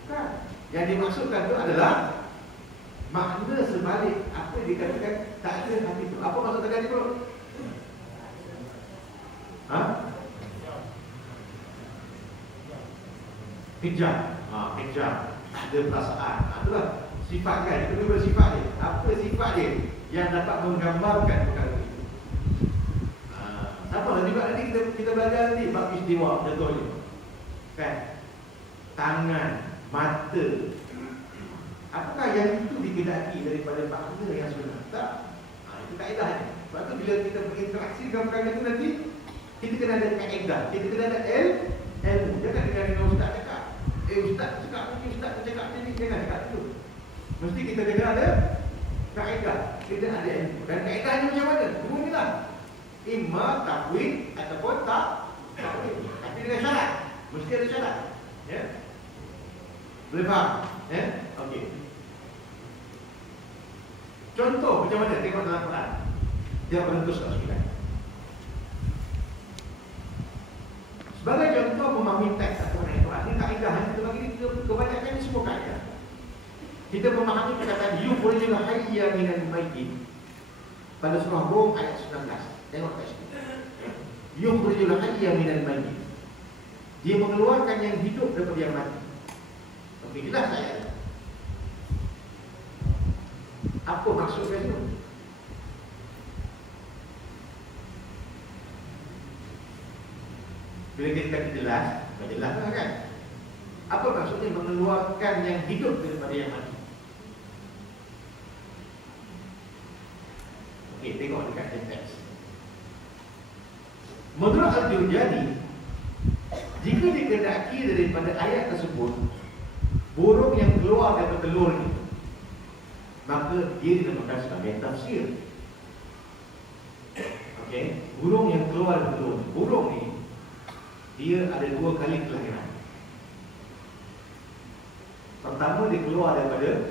Bukan. Yang dimaksudkan itu adalah makna sebalik apa dikatakan tak ada hati itu. Apa maksud tak ada hati perut? Kejam. Kejam. Tak ada perasaan. Itulah sifat kan. Itu juga sifat dia. Apa sifat dia yang dapat menggambarkan perkara itu? Siapa juga nanti kita belajar nanti bab istiwa contohnya. Kan? Tangan, mata. Apakah yang itu dikendaki daripada makna yang sebenar? Tak. Itu kaedah ni. Sebab tu bila kita berinteraksi dengan perkara itu nanti, kita kena ada kaedah. Kita kena ada ilmu. Jangan dengan ustaz cakap. Ustaz cakap ni, ustaz cakap ni, jangan cakap itu. Mesti kita kena ada kaedah. Kita ada ilmu. Dan kaedah ni macam mana? Dua ni lah. Imma takwid ataupun tak takwid. Tapi dengan syarat. Mesti ada syarat. Ya? Boleh faham? Okey. Contoh macam mana? Tengok dalam Quran. Dia merentus tak sekalian. Sebagai contoh memahami teks atau Al-Quran, ini kaedah yang kita bagi kebanyakan ini semua kaedah. Kita memahami perkataan yukhrijul hayya minal mayyit pada surah Rum ayat 19. Tengok teks ini. Yukhrijul hayya minal mayyit. Dia mengeluarkan yang hidup daripada yang mati. Okey, jelas ayat. Apa maksudnya itu? Bila kita kata jelas, jelaslah kan? Apa maksudnya mengeluarkan yang hidup daripada yang mati? Okey, tengok dekat teks. Menurut Al-Jurjani, jika dikehendaki daripada ayat tersebut burung yang keluar daripada telur ini, maka dia dinamakan sebagai tafsir. Okey, burung yang keluar daripada telur. Burung ni dia ada dua kali kelahiran. Pertama dia keluar daripada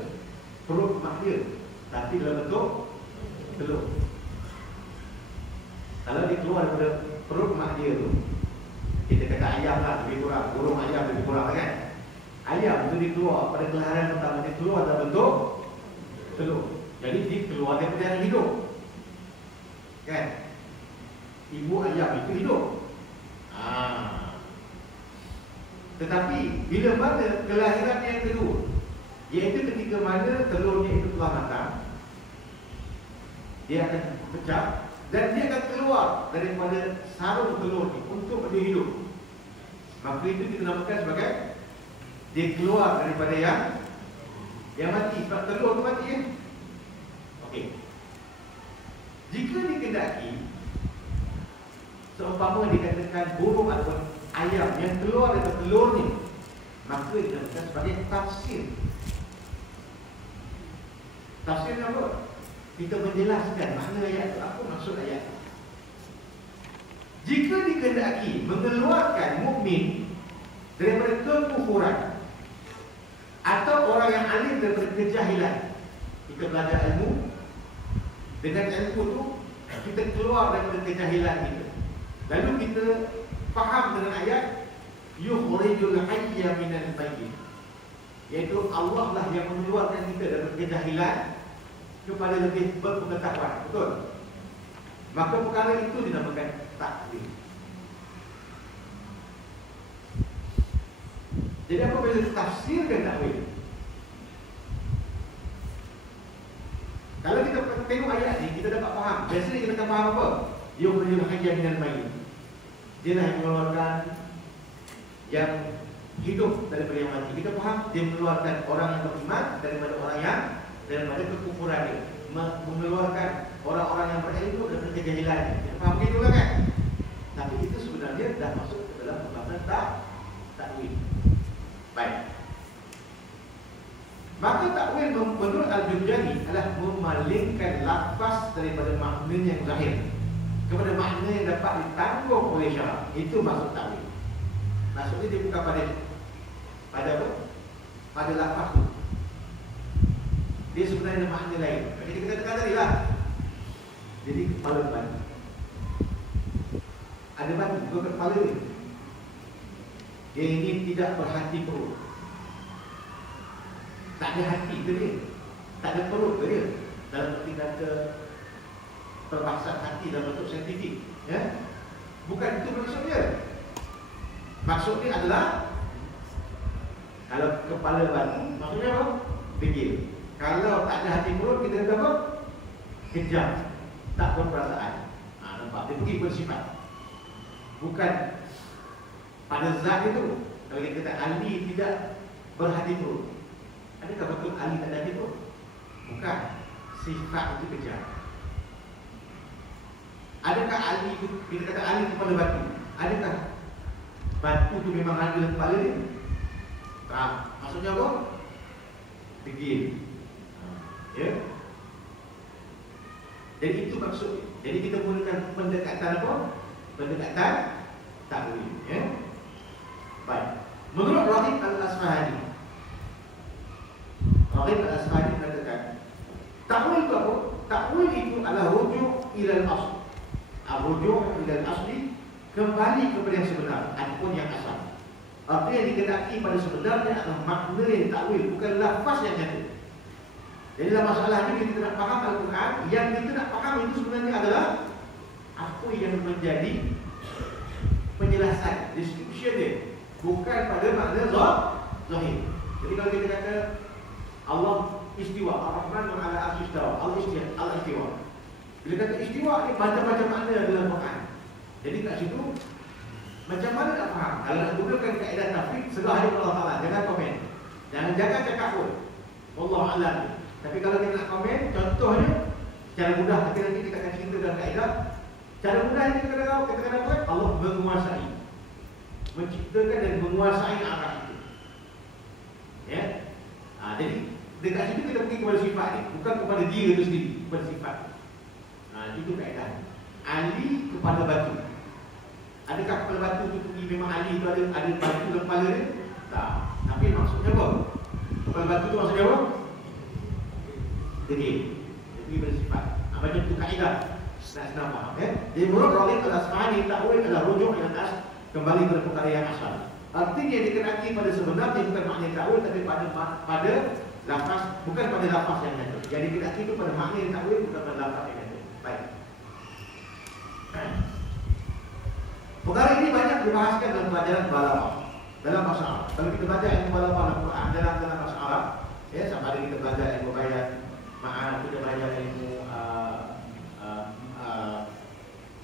perut mak dia, tapi dalam bentuk telur. Kalau dia keluar daripada perut mak dia tu, kita kata ayam lah lebih kurang, burung ayam lebih kurang kan. Ayam tu dia keluar pada kelahiran pertama, dia keluar dalam bentuk telur. Jadi dia keluar daripada yang hidup. Kan? Ibu ayam itu hidup. Tetapi bila mana kelahiran yang kedua, iaitu ketika mana telurnya itu telah matang, dia akan pecah dan dia akan keluar daripada sarung telur ni untuk dia hidup. Maka itu kita namakan sebagai dia keluar daripada yang mati. Sebab telur tu mati, Okey. Jika dikendaki, seumpama dikatakan burung atau ayam yang keluar daripada telur ni, maka dinamakan sebagai tafsir. Tafsir apa? Kita menjelaskan makna ayat itu, apa maksud ayat. Jika dikehendaki mengeluarkan mukmin daripada kekufuran atau orang yang alim daripada kejahilan, kita belajar ilmu, dengan ilmu tu kita keluar daripada kejahilan kita, lalu kita faham dengan ayat yukhrijul hayya minal mayyit, iaitu Allah lah yang mengeluarkan kita daripada kejahilan kepada lebih berpengetahuan. Betul? Maka perkara itu dinamakan takwil. Jadi apa beza tafsir dan takwil? Kalau kita tengok ayat ni, kita dapat faham. Biasanya kita akan faham apa? Yukhrijul hayya minal mayyit. Dia lah yang mengeluarkan yang hidup daripada yang mati. Kita faham dia mengeluarkan orang yang beriman daripada orang yang daripada kekufuran dia, mengeluarkan orang-orang yang berilmu daripada kejahilan dia. Kita faham begitulah kan? Tapi itu sebenarnya dah masuk ke dalam pembahasan takwil. Baik. Maka takwil menurut Al-Jurjani adalah memalingkan lafaz daripada makna yang zahir kepada makna yang dapat ditanggung oleh syarak. Itu maksud takwil. Maksudnya dia bukan pada apa? Pada lafaz tu. Dia sebenarnya ada makna lain. Jadi kita katakan tadi lah. Jadi kepala batu, ada batu ke kepala dia. Dia ini tidak berhati perut. Tak ada hati ke dia? Tak ada perut ke dia? Dalam arti kata perbahasan hati dalam bentuk saintifik, ya? Bukan itu maksudnya. Maksudnya adalah kalau kepala batu, maksudnya apa? Fikir. Kalau tak ada hati perut, kita kata apa? Kejam, tak berperasaan. Nampak? Dia pergi bersifat. Bukan pada zat itu. Kalau kita kata Ali tidak berhati perut, adakah betul Ali tak ada hati perut? Bukan. Sifat itu kejam. Adakah Ali itu, kita kata Ali kepala batu, adakah batu itu memang ada dalam kepala dia? Tak. Maksudnya apa? Begini. Ya. Jadi itu maksud. Jadi kita menggunakan pendekatan apa? Pendekatan takwil, ya. Baik. Menurut Raghib Al-Asfahani, Raghib Al-Asfahani mengatakan takwil itu apa? Takwil itu adalah rujuk ila al-asl. Rujuk ila al-asli, kembali kepada yang sebenar ataupun yang asal. Artinya yang dikehendaki pada sebenarnya adalah makna yang takwil, bukan lafaz yang nyata. Jadi dalam masalah ini kita nak faham Al-Quran, yang kita nak faham itu sebenarnya adalah apa yang menjadi penjelasan, description dia, bukan pada makna zahir. Jadi kalau kita kata Allah istiwa, Ar-Rahman ala arsy istawa, Allah istiwa. Bila kata istiwa ni macam-macam makna dalam Quran. Jadi kat situ macam mana nak faham? Kalau nak gunakan kaedah tafsir, serah hanya Allah Taala, jangan komen. Jangan cakap pun. Wallahu a'lam. Tapi kalau kita nak komen, contohnya cara mudah, nanti kita akan cerita dalam kaedah. Cara mudah yang kita katakan apa? Allah menguasai, menciptakan dan menguasai arah itu. Ya. Jadi dekat situ kita pergi kepada sifat ni, bukan kepada dia itu sendiri, kepada sifat. Itu kaedah. Ali kepada batu. Adakah kepala batu itu pergi memang Ali itu ada batu dalam kepala dia? Tak. Tapi maksudnya apa? Kepala batu itu maksudnya apa? Jadi bersifat. Macam itu kaedah. Senang faham, ya. Jadi menurut Raghib Al-Asfahani, takwil adalah rujuk yang asal, kembali kepada perkara yang asal. Artinya dikenaki pada sebenarnya bukan makna takwil, tapi pada lafaz, bukan pada lafaz yang nyata. Jadi dikenaki itu pada makna yang takwil, bukan pada lafaz yang nyata. Baik. Perkara ini banyak dibahaskan dalam pelajaran balaghah. dalam bahasa Arab. Kalau kita belajar ilmu balaghah Al-Quran dalam bahasa Arab, ya, sama ada kita belajar ilmu bayan, ma'an, kita belajar ilmu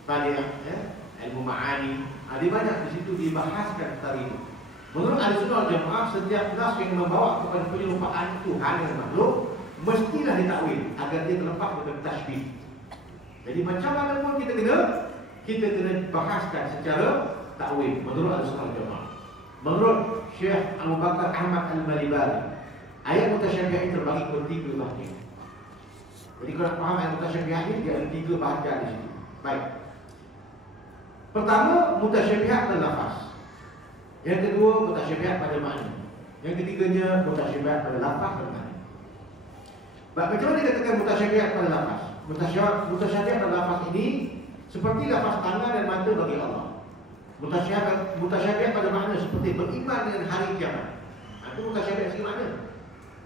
balighah, ya, ilmu ma'ani. Ada banyak di situ dibahaskan tentang itu. Menurut Ahlussunnah wal Jamaah, setiap nas yang membawa kepada penyerupaan Tuhan yang makhluk mestilah ditakwil agar dia terlepas dari tasybih. Jadi macam mana pun kita kena bahaskan secara takwil menurut Ahlussunnah wal Jamaah. Menurut Syekh Abu Bakar Ahmad Al-Malibari, ayat mutasyabihat ini terbagi kepada 3 bahagian. Jadi kalau faham ayat mutasyabihat ini, dia ada 3 bahagian di situ. Baik. Pertama, mutasyabihat pada lafaz. Yang kedua, mutasyabihat pada makna. Yang ketiganya, mutasyabihat pada lafaz dan makna. Baik, macam mana dikatakan mutasyabihat pada lafaz? Mutasyabihat pada lafaz ini seperti lafaz tangan dan mata bagi Allah. Mutasyabihat pada makna seperti beriman dengan hari kiamat. Itu mutasyabihat segi makna.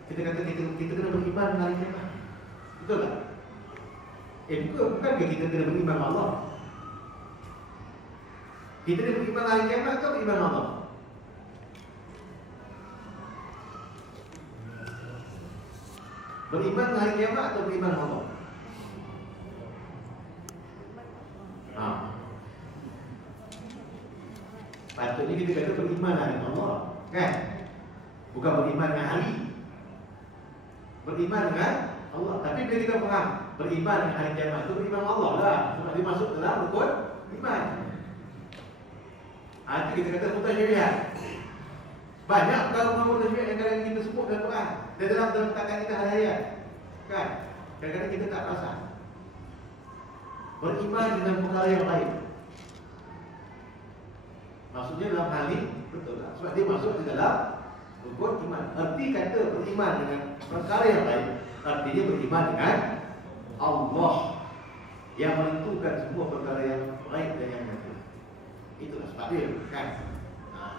Kita kata kita kena beriman dengan hari kiamat. Betul tak? Bukan kita kena beriman dengan Allah. Kita kena beriman dengan hari kiamat atau beriman dengan Allah? Beriman dengan hari kiamat atau beriman dengan Allah? Patutnya kita kata beriman dengan Allah, kan? Bukan beriman dengan hari. Beriman dengan Allah. Tapi bila kita faham beriman dengan hari kiamat itu beriman dengan Allah lah. Sebab dia masuk dalam rukun iman. Itu kita kata mutasyabihat. Banyak perkara mutasyabihat yang kadang kita sebut dalam Quran dan dalam takkan kita hari-hari, kan? Kadang-kadang kita tak perasan. Beriman dengan perkara yang lain. Maksudnya dalam hal ini betul tak? Sebab dia masuk di dalam rukun iman. Arti kata beriman dengan perkara yang lain, artinya beriman dengan Allah yang menentukan semua perkara yang baik dan yang nyata. Itulah sebab dia, kan?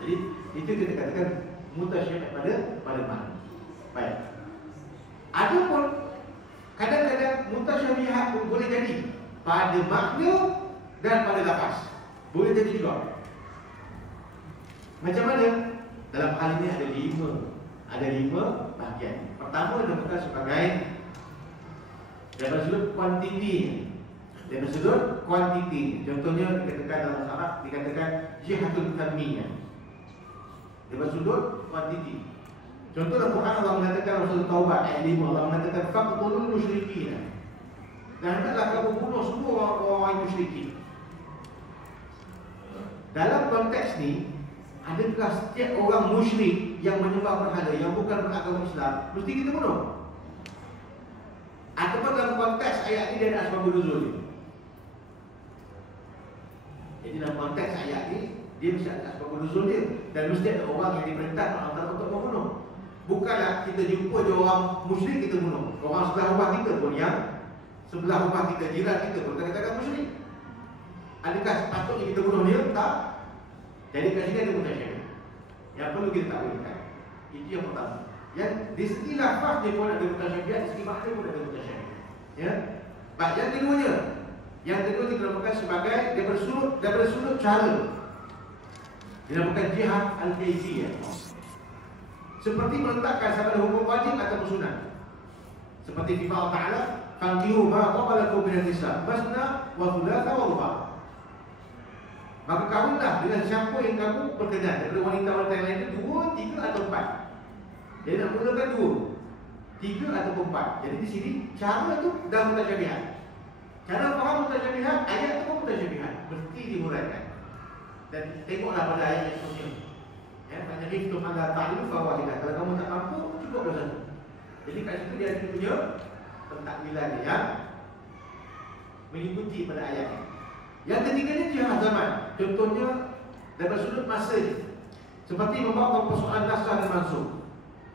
Jadi itu kita katakan mutasyabihat pada makna. Baik. Adapun kadang-kadang mutasyabihat pun boleh jadi pada makna dan pada lafaz. Boleh jadi juga. Macam mana? Dalam hal ini ada 5 bahagian. Pertama dinamakan sebagai dari sudut kuantiti. Dari sudut kuantiti. Contohnya dikatakan dalam Arab dikatakan jihatul tanmiyah. Dari sudut kuantiti. Contoh dalam Quran Allah mengatakan dalam surah Taubah ayat 5 Allah mengatakan faqtulul musyrikin. Dan hendaklah kamu bunuh semua orang musyrikin. Dalam konteks ni, adakah setiap orang musyrik yang menyembah berhala yang bukan beragama Islam mesti kita bunuh? Ataupun dalam konteks ayat ini dia ada asbabun nuzul. Jadi dalam konteks ayat ini dia mesti ada asbabun nuzul dia dan mesti ada orang yang diperintah Allah untuk membunuh. Bukanlah kita jumpa je orang musyrik kita bunuh. Orang sebelah rumah kita pun yang sebelah rumah kita, jiran kita pun kadang-kadang musyrik. Adakah sepatutnya kita bunuh dia? Tak. Jadi kat sini ada mutasyabihat yang perlu kita takwilkan. Itu yang pertama. Yang di segi lafaz dia pun ada mutasyabihat, di segi makna pun ada mutasyabihat. Ya. Baik, yang kedua dinamakan sebagai daripada sudut cara. Dinamakan jihad al-kaifiyah. Seperti meletakkan sama ada hukum wajib atau sunat. Seperti firman Allah Taala, "Fankihu ma qabalakum minan nisa, masna wa thulatha wa ruba'." Maka kawinlah dengan siapa yang kamu berkenan daripada wanita-wanita yang lain itu 2, 3 atau 4. Jadi nak mulakan 2, 3 atau 4. Jadi di sini cara itu dah mutasyabihat. Cara faham mutasyabihat, ayat itu pun mutasyabihat. Mesti dimuraikan. Dan tengoklah pada ayat yang seterusnya. Ya, tanya hiftum ala ta'lu fawahidah. Kalau kamu tak mampu, cukup dah. Jadi kat situ dia ada punya pentakwilan yang mengikuti pada ayat ini. Yang ketiganya jihad zaman. Contohnya daripada sudut masa seperti membawa persoalan nasah dan mansukh.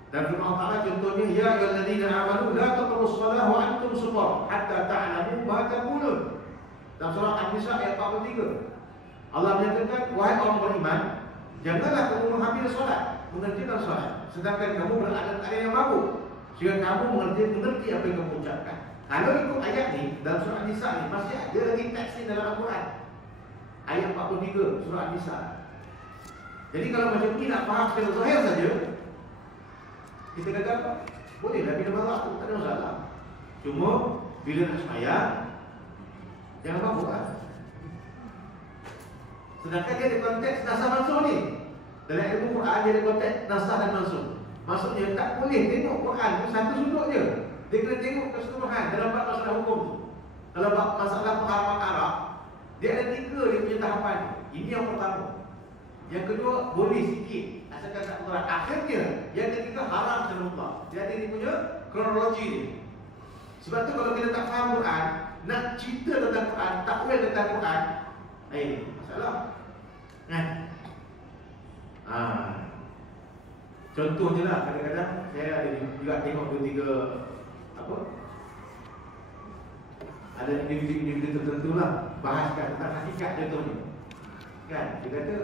Dan firman Allah Taala contohnya ya ayyuhallazina amanu la taqrabus shalah wa antum sukar hatta ta'lamu ma taqulun. Dalam surah An-Nisa ayat 43. Allah menyatakan wahai orang beriman, janganlah kamu menghamili solat, mengerjakan solat sedangkan kamu berada dalam keadaan yang mabuk sehingga kamu mengerti apa yang kamu ucapkan. Kalau ikut ayat ni dalam surah An-Nisa ni masih ada lagi teks ni dalam Al-Quran. Ayat 43 surah An-Nisa. Jadi kalau macam ni nak faham secara zahir saja, kita kata apa? Bolehlah minum arak tu, tak ada masalah. Cuma bila nak sembahyang, jangan mabuk kan? Sedangkan dia ada konteks nasah mansuh ni. Dalam ilmu Quran dia ada konteks nasah dan mansuh. Maksudnya tak boleh tengok Quran tu satu sudut je. Dia kena tengok keseluruhan dalam bab masalah hukum tu. Kalau bab masalah pengharaman Arab, dia ada 3 dia punya tahapan. Ini yang pertama. Yang kedua boleh sikit asalkan tak berat. Akhirnya yang ketiga haram secara mutlak. Dia ada dia punya kronologi ni. Sebab tu kalau kita tak faham Quran, nak cerita tentang Quran, takwil tentang Quran, masalah. Kan? Contohnya lah, kadang-kadang saya ada juga tengok 2-3 apa? Ada individu-individu tertentu lah bahaskan tentang hakikat contohnya. Kan? Dia kata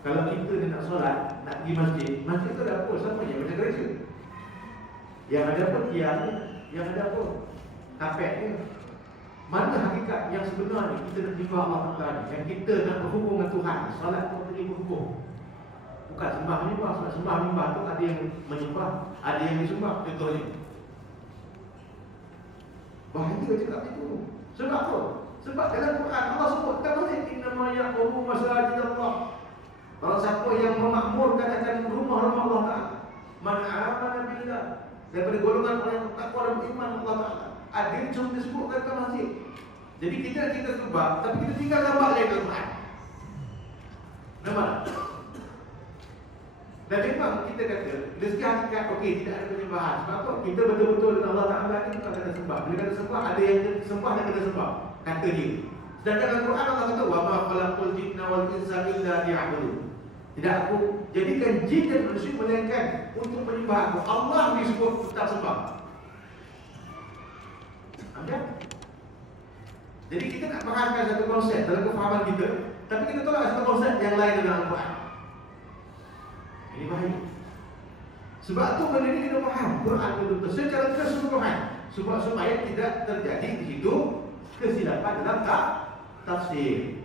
kalau kita ni nak solat, nak pergi masjid, masjid tu ada apa? Siapa yang macam gereja? Yang ada apa tiang, yang ada apa kapet ni. Mana hakikat yang sebenar ni? Kita nak menyembah Allah Ta'ala, yang kita nak berhubung dengan Tuhan. Solat tu pergi berhubung. Bukan sembah menyembah. Sebab sembah menyembah tu ada yang menyembah, ada yang disembah. Contohnya bahaya cakap itu. Sebab apa? Sebab dalam Quran Allah sebut tak boleh innama ya'muru masajid Allah. Kalau siapa yang memakmurkan akan rumah-rumah Allah Ta'ala, man amana billah, daripada golongan orang yang takwa dan beriman Allah Ta'ala, ada cuma disebutkan ke masjid. Jadi kita sebab, tapi kita tinggal gambar lain Quran. Nampak? Dan memang kita kata rezeki hakikat okey, tidak ada penyembahan. Sebab apa? Kita betul-betul dengan Allah Ta'ala ni bukan kata sembah. Bila kata sembah, ada yang sembah dan kata sembah, kata dia. Sedangkan dalam Quran Allah kata wa ma khalaqul jinna wal insa illa liya'budun. Tidak aku jadikan jin dan manusia melainkan untuk menyembah aku. Allah disebut tentang sembah. Ambil? Jadi kita nak fahamkan satu konsep dalam kefahaman kita, tapi kita tolak satu konsep yang lain dalam Quran. Ini bahaya. Sebab tu benda ni kita faham Quran betul-betul secara keseluruhan, supaya tidak terjadi di situ kesilapan dalam tafsir.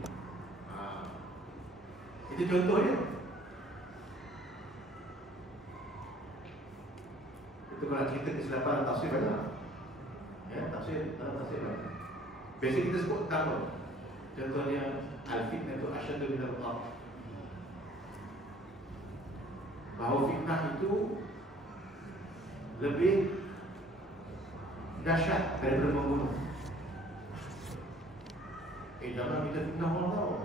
Itu contohnya. Itu kalau kita kesilapan tafsir banyak. Ya, tafsir banyak. Biasa kita sebut tentang contohnya al-fitnah itu asyaddu minal qatl. Bahawa fitnah itu lebih dahsyat daripada membunuh. Jangan kita fitnah orang tahu,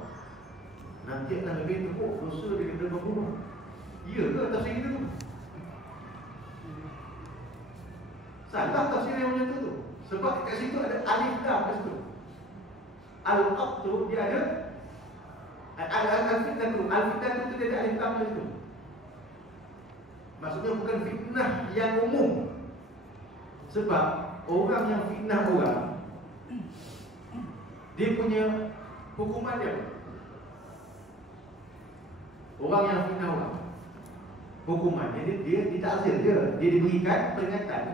nanti akan lebih teruk dosa daripada membunuh. Ya ke tafsir kita tu? Salah tafsir yang macam tu. Sebab kat situ ada alif lam kat situ. Al-qatl tu dia ada al-fitnah tu. Al-fitnah tu dia ada alif lam kat situ. Maksudnya bukan fitnah yang umum. Sebab orang yang fitnah orang, dia punya hukuman dia. Orang yang fitnah orang, hukumannya dia ditakzir dia diberikan peringatan.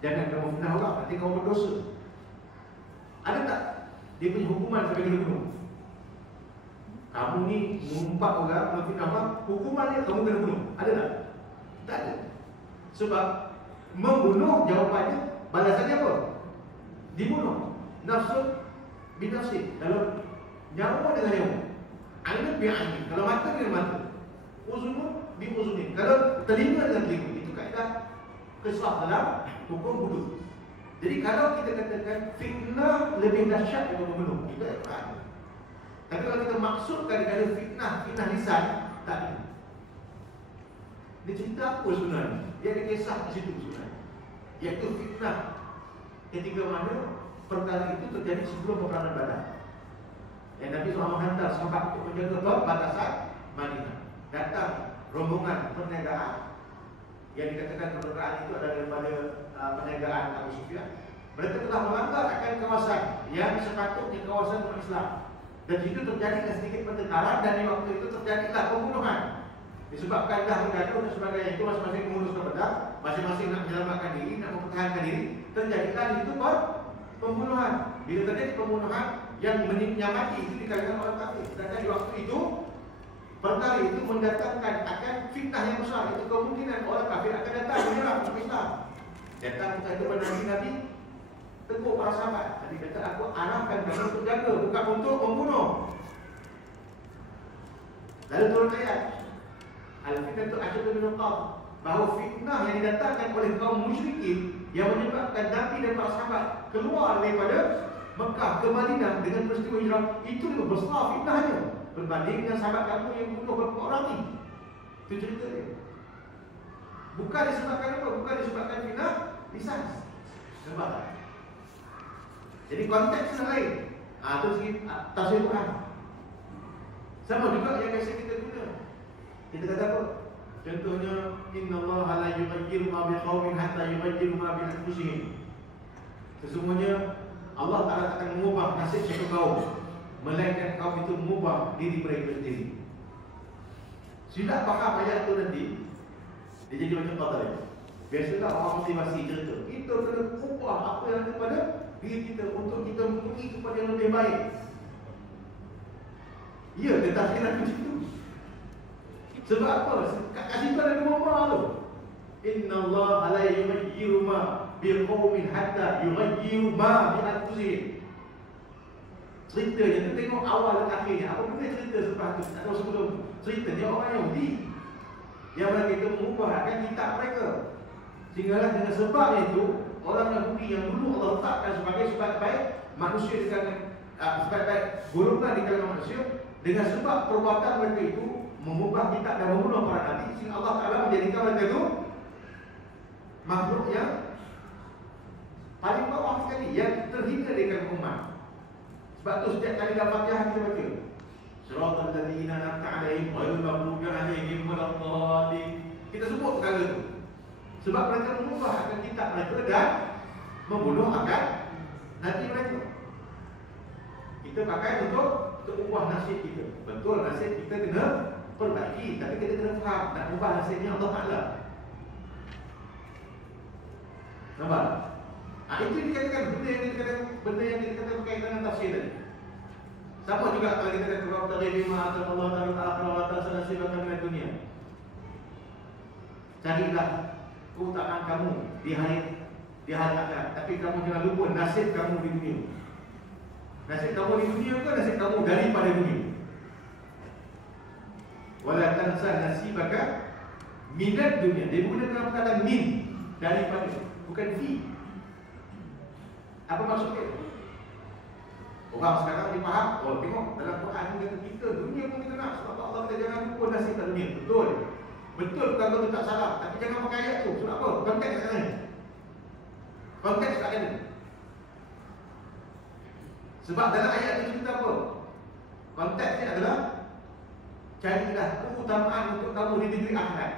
Jangan kamu fitnah orang, nanti kamu berdosa. Ada tak dia punya hukuman sampai kena bunuh? Kamu ni mengumpat orang, memfitnah orang, hukuman dia kamu kena bunuh. Ada tak? Tak ada. Sebab membunuh jawapannya, balasannya apa? Dibunuh. Nafsu binafsi. Kalau nyawa dengan nyawa, ain bi'ain. Kalau mata dengan mata, uzun biuzunin. Kalau telinga dengan telinga. Itu kaedah kisah dalam hukum bunuh. Jadi kalau kita katakan fitnah lebih dahsyat daripada membunuh, itu Al-Quran. Tapi kalau kita maksudkan ada fitnah lisan, tak ada. Dia cerita apa sebenarnya? Dia ada kisah di situ sebenarnya, iaitu fitnah ketika mana perkara itu terjadi sebelum peperangan Badar. Yang Nabi SAW menghantar sahabat untuk menjaga perbatasan Madinah. Datang rombongan perniagaan yang dikatakan perniagaan itu adalah daripada perniagaan Abu Sufyan. Mereka telah melanggar akan kawasan yang sepatutnya kawasan umat Islam. Dan di situ terjadi sedikit pertengkaran, dan di waktu itu terjadilah pembunuhan. Disebabkan dah bergaduh dan sebagainya, itu masing-masing menguruskan pedang, masing-masing nak menyelamatkan diri, nak mempertahankan diri. Terjadilah di situ pembunuhan. Bila terjadi pembunuhan, yang mati itu dikatakan orang kafir. Sedangkan di waktu itu perkara itu mendatangkan akan fitnah yang besar. Itu kemungkinan orang kafir akan datang menyerang masuk Islam. Datang bukan itu Nabi tegur para sahabat. Nabi kata, aku arahkan kamu untuk jaga, bukan untuk membunuh. Lalu turun ayat Al-fitnatu asyaddu minal qatl, bahawa fitnah yang didatangkan oleh kaum musyrikin yang menyebabkan Nabi dan para sahabat keluar daripada Mekah ke Madinah dengan peristiwa hijrah, itu lebih besar fitnahnya berbanding dengan sahabat kamu yang bunuh beberapa orang ni. Itu cerita dia. Bukan disebabkan apa? Bukan disebabkan fitnah lisan. Nampak tak? Jadi konteks yang lain. Itu segi tafsir Quran. Sama juga yang biasa kita guna. Kita kata apa? Contohnya, innallaha la yughayyiru ma biqaumin hatta yughayyiru ma bi anfusihim. Sesungguhnya Allah Ta'ala akan mengubah nasib satu kaum, melainkan kaum itu mengubah diri mereka sendiri. Sudah faham ayat itu nanti, dia jadi macam kata dia. Biasalah orang motivasi cerita, kita kena ubah apa yang ada pada diri kita untuk kita pergi kepada yang lebih baik. Ya, tetapi macam itu. Sebab apa? Kat situ ada dua orang tu. Innallaha la yughayyiru ma biqaumin hatta yughayyiru ma bi anfusihim. Ceritanya tu tengok awal dan akhirnya. Apa benda cerita selepas tu atau sebelum cerita dia orang Yahudi yang mereka itu mengubahkan kitab mereka. Sehinggalah dengan sebab itu orang Yahudi yang dulu Allah letakkan sebagai sebaik-baik manusia di kalangan sebaik-baik golongan di kalangan manusia, dengan sebab perbuatan mereka itu mengubah kitab dan membunuh para nabi, sehingga Allah Ta'ala menjadikan mereka itu makhluk yang paling bawah sekali, yang terhina di kalangan umat. Sebab tu setiap kali dalam Fatihah kita baca Siratal ladzina an'amta 'alaihim ghairil maghdubi 'alaihim waladdallin. Kita sebut perkara itu sebab mereka mengubah akan kitab mereka dan membunuh akan nabi mereka. Kita pakai untuk ubah nasib kita. Betul, nasib kita kena perbaiki, tapi kita kena faham nak ubah nasibnya Allah Ta'ala. Nampak? Itu dikatakan benda yang dikatakan berkaitan dengan tafsir tadi. Sama juga kalau kita kata Rabb taghibi ma Allah Ta'ala wa ta'ala nasibatan min dunia. Carilah keutamaan kamu di hari akhirat, tapi kamu jangan lupa nasib kamu di dunia. Nasib kamu di dunia ke nasib kamu daripada dunia? Wala tansa nasibaka minad dunia. Dia menggunakan perkataan min, daripada, bukan fi. Apa maksudnya? Orang sekarang dipaham, oh tengok dalam Quran kata kita dunia pun kita nak, sebab Allah kata jangan lupa nasib dunia. Betul. Betul, kalau tu tak salah, tapi jangan pakai ayat tu. Sebab apa? Konteks kat sana. Konteks kat sana. Sebab dalam ayat itu cerita apa? Konteksnya adalah carilah keutamaan untuk kamu di negeri akhirat.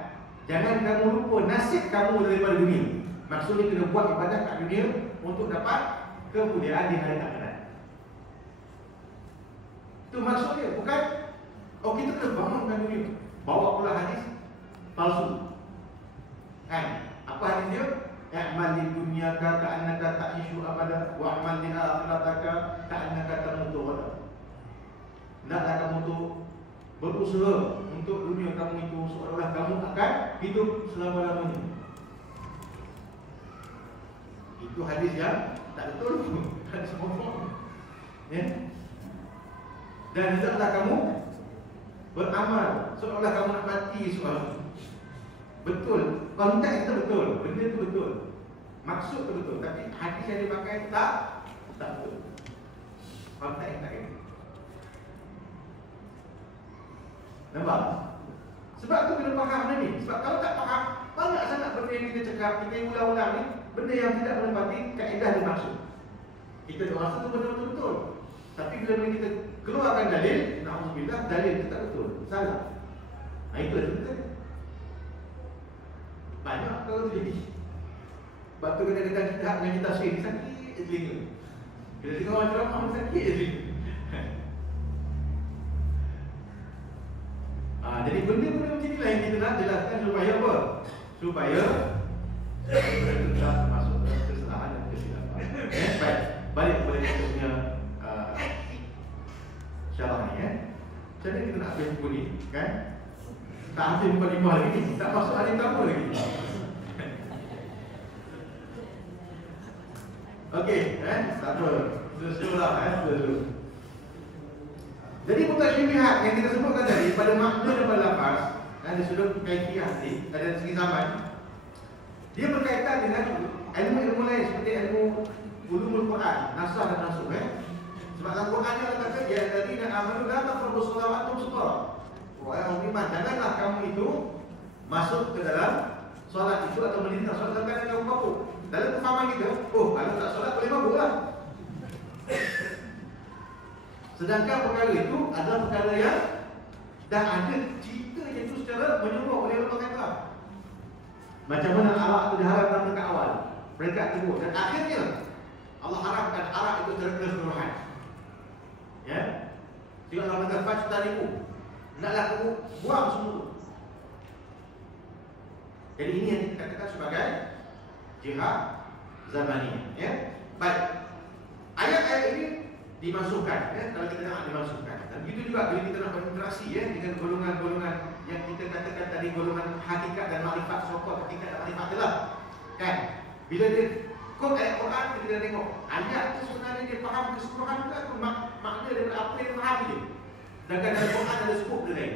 Jangan kamu lupa nasib kamu daripada dunia. Maksudnya kena buat ibadah kat dunia untuk dapat kemuliaan di hari akhirat. Itu maksudnya, bukan oh kita kena bangunkan dunia. Bawa pula hadis palsu. Kan? Apa hadisnya? I'mal di dunia ka'annaka ta'ishu abada wa amal di akhirataka ka'annaka tamutu ghada. Hendaklah kamu tu berusaha untuk dunia kamu itu seolah-olah kamu akan hidup selama-lamanya. Itu hadis yang tak betul. Hadis bohong. Ya? Dan hendaklah kamu beramal seolah kamu nak mati seolah. Betul, konteks itu betul, benda itu betul, maksud itu betul, tapi hadis yang dipakai tak betul. Konteks tak ini. Nampak? Sebab tu kena faham ni. Sebab kalau tak faham, banyak sangat benda yang kita cakap, kita ulang-ulang ni, benda yang tidak menepati kaedah dan maksud. Kita rasa tu benda betul-betul, tapi bila kita keluarkan dalil, na'udzubillah, dalil itu tak betul, salah. Itu cerita. Banyak kalau tu jadi. Sebab tu kadang-kadang kita dengan kita tafsir sakit telinga. Kita tengok orang ceramah sakit telinga. Jadi benda-benda macam inilah yang kita nak jelaskan supaya apa? Supaya kita tak masuk dalam kesalahan dan kesilapan. Baik, balik kepada kita punya syarah ni. Macam mana kita nak habis buku ni? Kan? Tak habis buku 5 lagi, tak masuk hari pertama lagi. Okey, tak apa. Teruslah, terus. Jadi mutasyabihat yang kita sebutkan tadi pada makna dan pada lafaz, ada sudut kaifiah ni, ada segi zaman. Dia berkaitan dengan ilmu-ilmu lain seperti ilmu ulumul Quran, nasah dan nansukh. Sebab dalam Quran dia kata ya alladzina amanu la taqrabu sholawat antum sukara. Wahai orang beriman, janganlah kamu itu masuk ke dalam solat itu atau mendirikan solat dalam keadaan kamu mabuk. Dalam kefahaman kita, kalau tak solat boleh mabuklah. Sedangkan perkara itu adalah perkara yang dah ada cerita itu secara menyuruh oleh Allah Taala. Macam mana arak itu diharamkan dekat awal, peringkat kedua, dan akhirnya Allah haramkan arak itu secara keseluruhan. Ya, tengok Allah kata fajtanibu, naklah kamu buang semua. Jadi ini yang kita katakan sebagai jihad zamani. Ya, baik. Ayat-ayat ini dimasukkan, kalau kita nak dimasukkan. Dan begitu juga bila kita nak berinteraksi dengan golongan-golongan yang kita katakan tadi, golongan hakikat dan makrifat, sokong hakikat dan makrifat adalah kan, bila dia quote ayat Quran, kita kena tengok ayat itu sebenarnya dia faham keseluruhan juga tu, makna daripada apa yang faham dia. Sedangkan dalam Quran ada skop dia lain.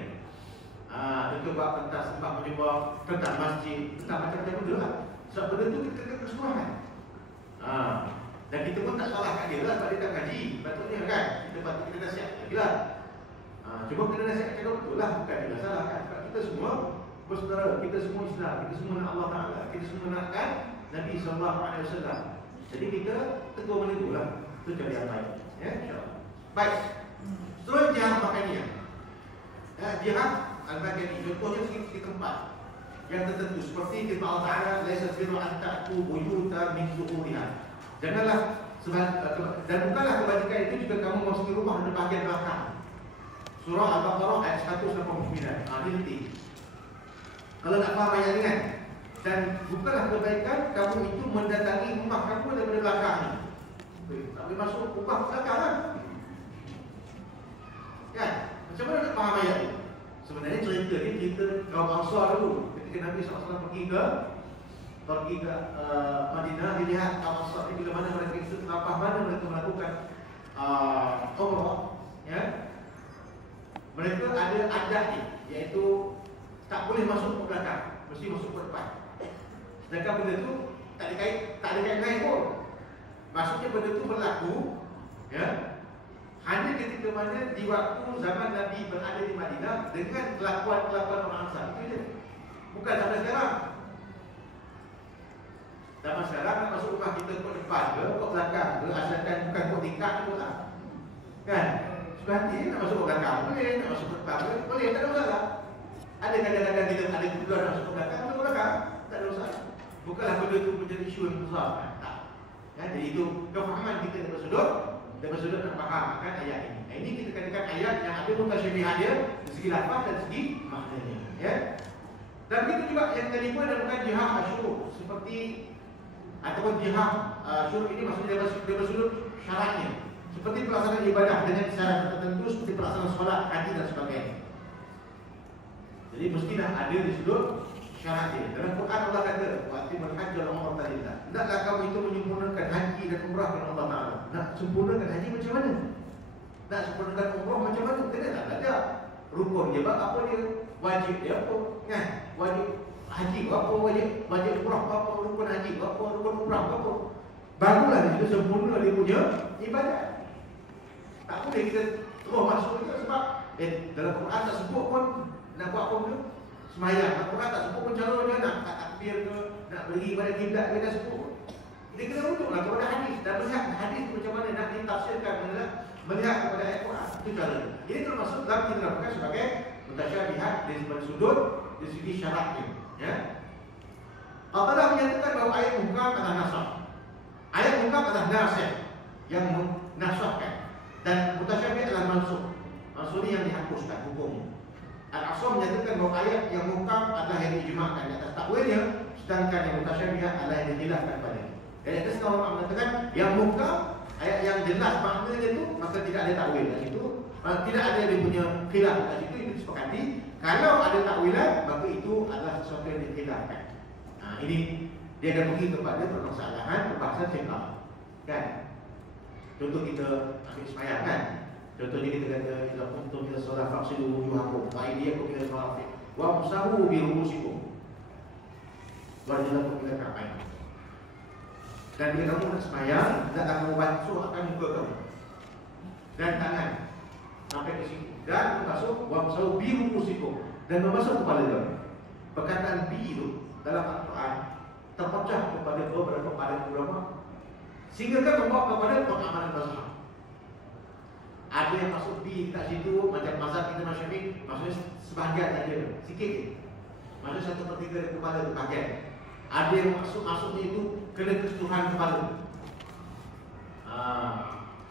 Contoh buat tentang sebab menyembah, tentang masjid, tentang macam-macam benda lah. Sebab benda tu kita kena keseluruhan. Dan kita pun tak salahkan dia lah sebab dia tak kaji. Patutnya kan, kita nasihat lagi lah. Cuma kena nasihat cakap betul lah, bukan dia salah kan. Sebab kita semua bersaudara, kita semua Islam, kita semua nak Allah Ta'ala, kita semua nakkan Nabi SAW. Jadi kita tegur menegur lah. Itu cara yang baik. Ya, insyaAllah. Baik. Seterusnya jihad maknanya. Jihad al-bagani. Contohnya segi tempat yang tertentu. Seperti firman Allah Ta'ala, laisa birru an ta'tu buyuta min zuhuriha. Janganlah dan bukanlah kebajikan itu juga kamu memasuki rumah dari bahagian belakang. Surah Al-Baqarah ayat 189. Ini penting. Kalau nak faham ayat ini kan, dan bukanlah kebaikan kamu itu mendatangi rumah kamu daripada belakang ni. Tak boleh masuk rumah belakang kan? Kan? Macam mana nak faham ayat ini? Sebenarnya cerita ni cerita kaum Ansar dulu. Ketika Nabi SAW pergi ke Madinah, dilihat kaum Ansar ni bila mana mereka itu terapah, mana mereka melakukan umrah, ya. Mereka ada adat ni, iaitu tak boleh masuk ke belakang, mesti masuk ke depan. Sedangkan benda tu tak ada kait pun. Maksudnya benda tu berlaku, ya, hanya ketika mana di waktu zaman Nabi berada di Madinah dengan kelakuan-kelakuan orang Ansar. Itu je. Bukan sampai sekarang. Zaman sekarang nak masuk rumah kita ke depan ke belakang ke, asalkan bukan kod tingkat tu lah. Kan? Suka hati nak masuk ke belakang boleh, nak masuk ke depan boleh, tak ada masalah. Ada kadang-kadang kita ada kebetulan nak masuk ke belakang, masuk ke belakang, tak ada masalah. Bukanlah benda tu menjadi isu yang besar kan? Tak. Ya, jadi itu kefahaman kita daripada sudut nak fahamkan ayat ini. Ini kita katakan ayat yang ada mutasyabihat dia dari segi lafaz dan segi maknanya. Ya. Dan begitu juga yang kelima adalah jihad asyur, seperti ataupun jihad syuruk ini maksudnya dari sudut syaratnya, seperti pelaksanaan ibadah dengan syarat tertentu seperti pelaksanaan solat, haji dan sebagainya. Jadi mesti nak ada di sudut syaratnya. Dalam Quran Allah kata, "Wa'timul hajja wa umrata lillah." Hendaklah kamu itu menyempurnakan haji dan umrah kepada Allah Taala. Nak sempurnakan haji macam mana? Nak sempurnakan umrah macam mana? Kita tak belajar. Rukun dia apa dia? Wajib dia apa? Kan? Wajib haji apa, wajib umrah apa, rukun haji apa, rukun umrah apa. Barulah dia sempurna dia punya ibadat. Tak boleh kita terus masuk itu sebab dalam Quran tak sebut pun nak buat apa pun sembahyang. Dalam Quran tak sebut pun cara nak takbir ke, nak berdiri pada kiblat ke, tak sebut. Dia kena rujuklah kepada hadis dan melihat hadis macam mana nak ditafsirkan, melihat kepada ayat Quran. Itu cara. Ini termasuk dalam kita lakukan sebagai mutasyabihat dari sudut dari segi syaratnya. Ya. Allah Ta'ala menyatakan bahawa ayat muhkam adalah nasakh. Ayat muhkam adalah nasikh yang menasahkan, dan mutasyabih adalah mansukh. Maksudnya yang dihapuskan hukumnya. Al-Aqsa menyatakan bahawa ayat yang muhkam adalah yang diijma'kan di atas takwilnya, sedangkan yang mutasyabihat adalah yang dikhilafkan padanya. Dan itu sekarang orang mengatakan yang muhkam, ayat yang jelas maknanya itu, maka tidak ada takwil, dan itu Tidak ada dia punya khilaf kat situ, itu disepakati. Kalau ada takwilan, maka itu adalah sesuatu yang dikhilafkan. Ini dia akan pergi kepada permasalahan perbahasan fiqh. Kan? Contoh kita ambil sembahyang kan. Contohnya kita kata idza kuntum ila solat faqsilu wujuhakum wa aydiyakum ila al-marafiq wa amsahu bi ru'usikum. Wajiblah kita ka'bain. Dan bila kamu nak sembahyang, hendaklah kamu basuh akan muka kamu dan tangan sampai ke situ. Dan membasuh wa amsahu bi ru'usikum, dan membasuh kepala kamu. Perkataan bi itu dalam Al-Quran terpecah kepada beberapa pandangan ulama sehingga kan membawa kepada pengamalan mazhab. Ada yang masuk bi kat situ macam mazhab kita Syafi'i, maksudnya sebahagian saja, sikit. Maksudnya 1/3 dari kepala tu bahagian. Ada yang masuknya itu kena keseluruhan kepala.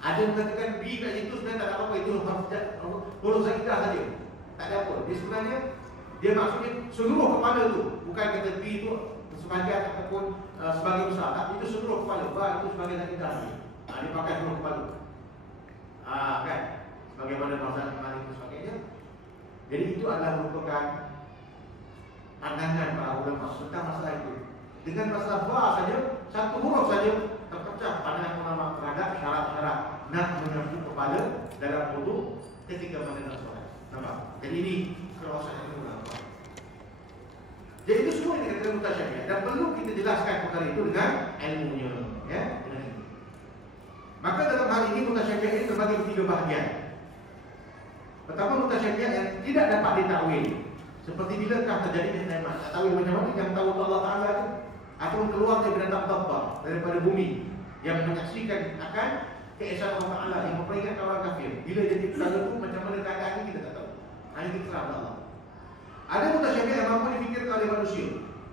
Ada yang mengatakan bi kat situ sebenarnya tak ada apa-apa, itu huruf sakidah saja. Tak ada apa. Dia sebenarnya dia maksudnya seluruh kepala tu, bukan kata bi itu sebahagian ataupun sebagai besar. Tak, itu seluruh kepala. Ba itu sebagai sakidah saja. Dia pakai seluruh kepala. Kan? Bagaimana mazhab Imam itu sebagainya. Jadi itu adalah merupakan pandangan para ulama tentang masalah itu. Dengan masalah ba saja, satu huruf saja terpecah pandangan ulama terhadap syarat-syarat nak menyapu kepala dalam wudu ketika mana nak solat. Nampak? Jadi ini keluasan ulama. Jadi itu semua yang dikatakan mutasyabihat dan perlu kita jelaskan perkara itu dengan ilmunya, ya. Maka dalam hal ini mutasyabihat ini terbagi tiga bahagian. Pertama, mutasyabihat yang tidak dapat ditakwil. Seperti bilakah terjadinya nikmat? Takwil macam mana yang tahu Allah Taala itu atau keluar dari binatang dabbar daripada bumi yang menyaksikan akan keesaan Allah Taala yang memperingatkan orang kafir. Bila jadi perkara itu macam mana keadaan ini kita tak tahu. Hanya kita serah Allah. Ada mutasyabihat yang mampu difikirkan oleh manusia,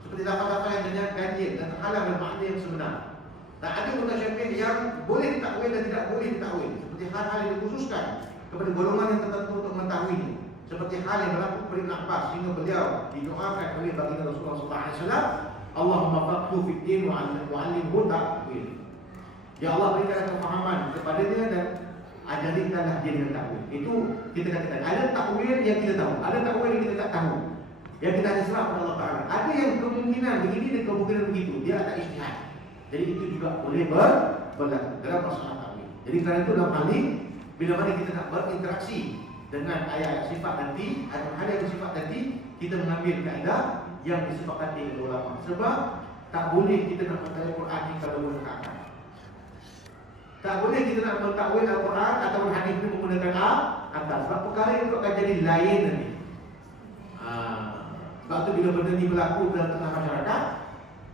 seperti lafaz-lafaz yang dengan ganjil dan terhalang dengan makna yang sebenar. Dan ada mutasyabihat yang boleh ditakwil dan tidak boleh ditakwil, seperti hal-hal yang dikhususkan kepada golongan yang tertentu untuk mengetahuinya, seperti hal yang berlaku kepada Ibn Abbas sehingga beliau didoakan oleh baginda Rasulullah SAW, Allahumma faqhu fid din wa 'allimhu ta'wil. Ya Allah, berikan kefahaman kepadanya dan ajarikanlah dia dengan takwil. Itu kita katakan ada takwil yang kita tahu, ada takwil yang kita tak tahu, yang kita hanya serah kepada Allah Taala. Ada yang kemungkinan begini dan kemungkinan begitu, dia ada ijtihad. Jadi itu juga boleh berlaku dalam masalah takwil. Jadi kerana itu dalam hal ini, bila mana kita nak berinteraksi dengan ayat sifat nanti atau hal yang bersifat nanti, kita mengambil kaedah yang disepakati oleh ulama. Sebab tak boleh kita nak mentakwil Quran ni kalau menggunakan. Tak boleh kita nak mentakwil Al-Quran atau hadis itu menggunakan atas. Sebab perkara itu akan jadi lain nanti. Sebab tu bila benda ni berlaku dalam tengah masyarakat,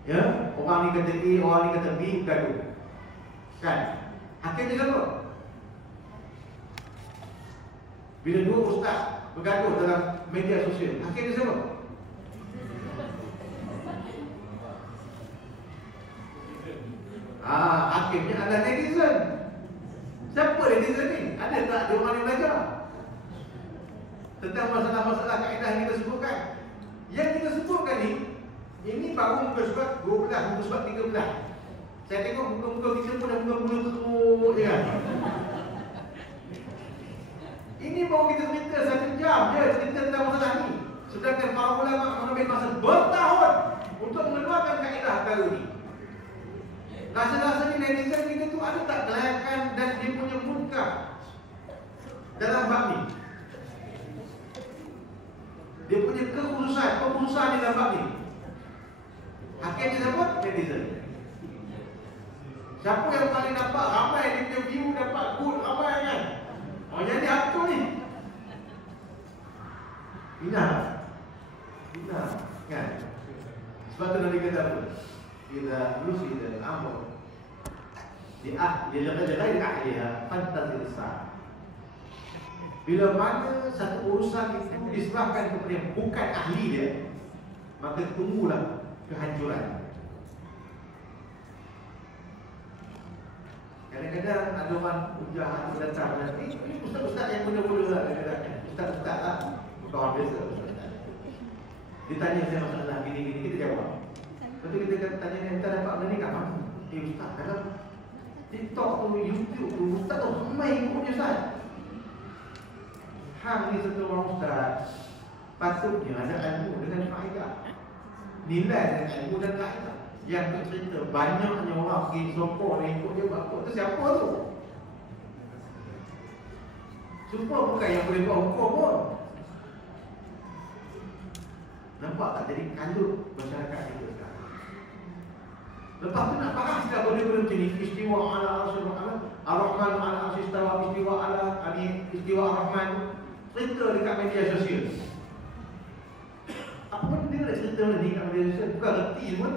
ya, orang ni kata A, orang ni kata B, bergaduh. Kan? Akhirnya siapa? Bila dua ustaz bergaduh dalam media sosial, akhirnya siapa? Akhirnya adalah netizen. Siapa netizen ni? Ada tak dia orang yang belajar tentang masalah-masalah kaedah yang kita sebutkan? Yang kita sebutkan ni, ini baru muka surat 12, muka surat 13. Saya tengok muka-muka kita pun dah mula-mula teruk je kan. Ini baru kita cerita 1 jam je cerita tentang masalah ni. Sedangkan para ulama mengambil masa bertahun untuk mengeluarkan kaedah baru ni. Rasa-rasa ni netizen kita tu ada tak kelayakan dan dia punya muka dalam bab ni. Dia punya kekhususan di dalam bab ni. Akhirnya siapa? Netizen. Siapa yang paling dapat ramai dia punya view, dapat good ramai kan? Oh, jadi apa ni? Bina kan? Sebab tu Nabi kata apa? Bila rusida al-amr Dia ahliha fantazir sa'ah. Bila mana satu urusan itu diserahkan kepada yang bukan ahli dia, maka tunggulah kehancuran. Kadang-kadang ada orang hujah atau datang nanti, ini ustaz-ustaz yang muda-muda lah, kadang-kadang ustaz-ustaz lah, kawan biasa ustaz. Ditanya saya masalah gini-gini, kita jawab. Lepas tu kita tanya dia, kita dapat benda ni kat mana? Ustaz, kadang TikTok tu, YouTube tu, ustaz tu ramai ikutnya ustaz. hang ni satu orang ustaz, patutnya ada ilmu dengan faedah, nilai dengan ilmu dan faedah. Yang tu cerita banyaknya orang pergi sokong dan ikut dia buat tu siapa tu? Semua bukan yang boleh buat hukum pun. Nampak tak jadi kalut masyarakat kita sekarang. Lepas tu nak faham sikap benda-benda macam ni, istiwa ala arsyil rahman, ar-rahman ala arsyil istawa, istiwa ala istiwa ar-rahman, cerita dekat media sosial. Apa benda nak cerita ni kat media sosial? Bukan reti pun.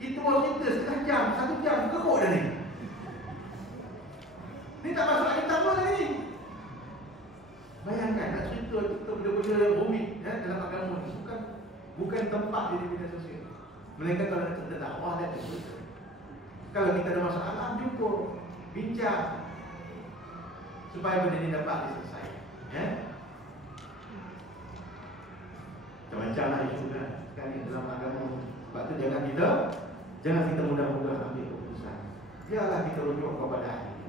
Kita baru cerita setengah jam, 1 jam, keruk dah ni. Ni tak masuk lagi tambah lagi ni. Bayangkan nak cerita benda-benda yang rumit dalam agama ni bukan tempat di media sosial. Melainkan kalau nak cerita dakwah dan cerita. Kalau kita ada masalah, jumpa, bincang supaya benda ni dapat diselesaikan. Macam-macam lah isu kan dalam agama. Sebab tu jangan kita mudah-mudah ambil keputusan. Biarlah kita rujuk kepada ahli.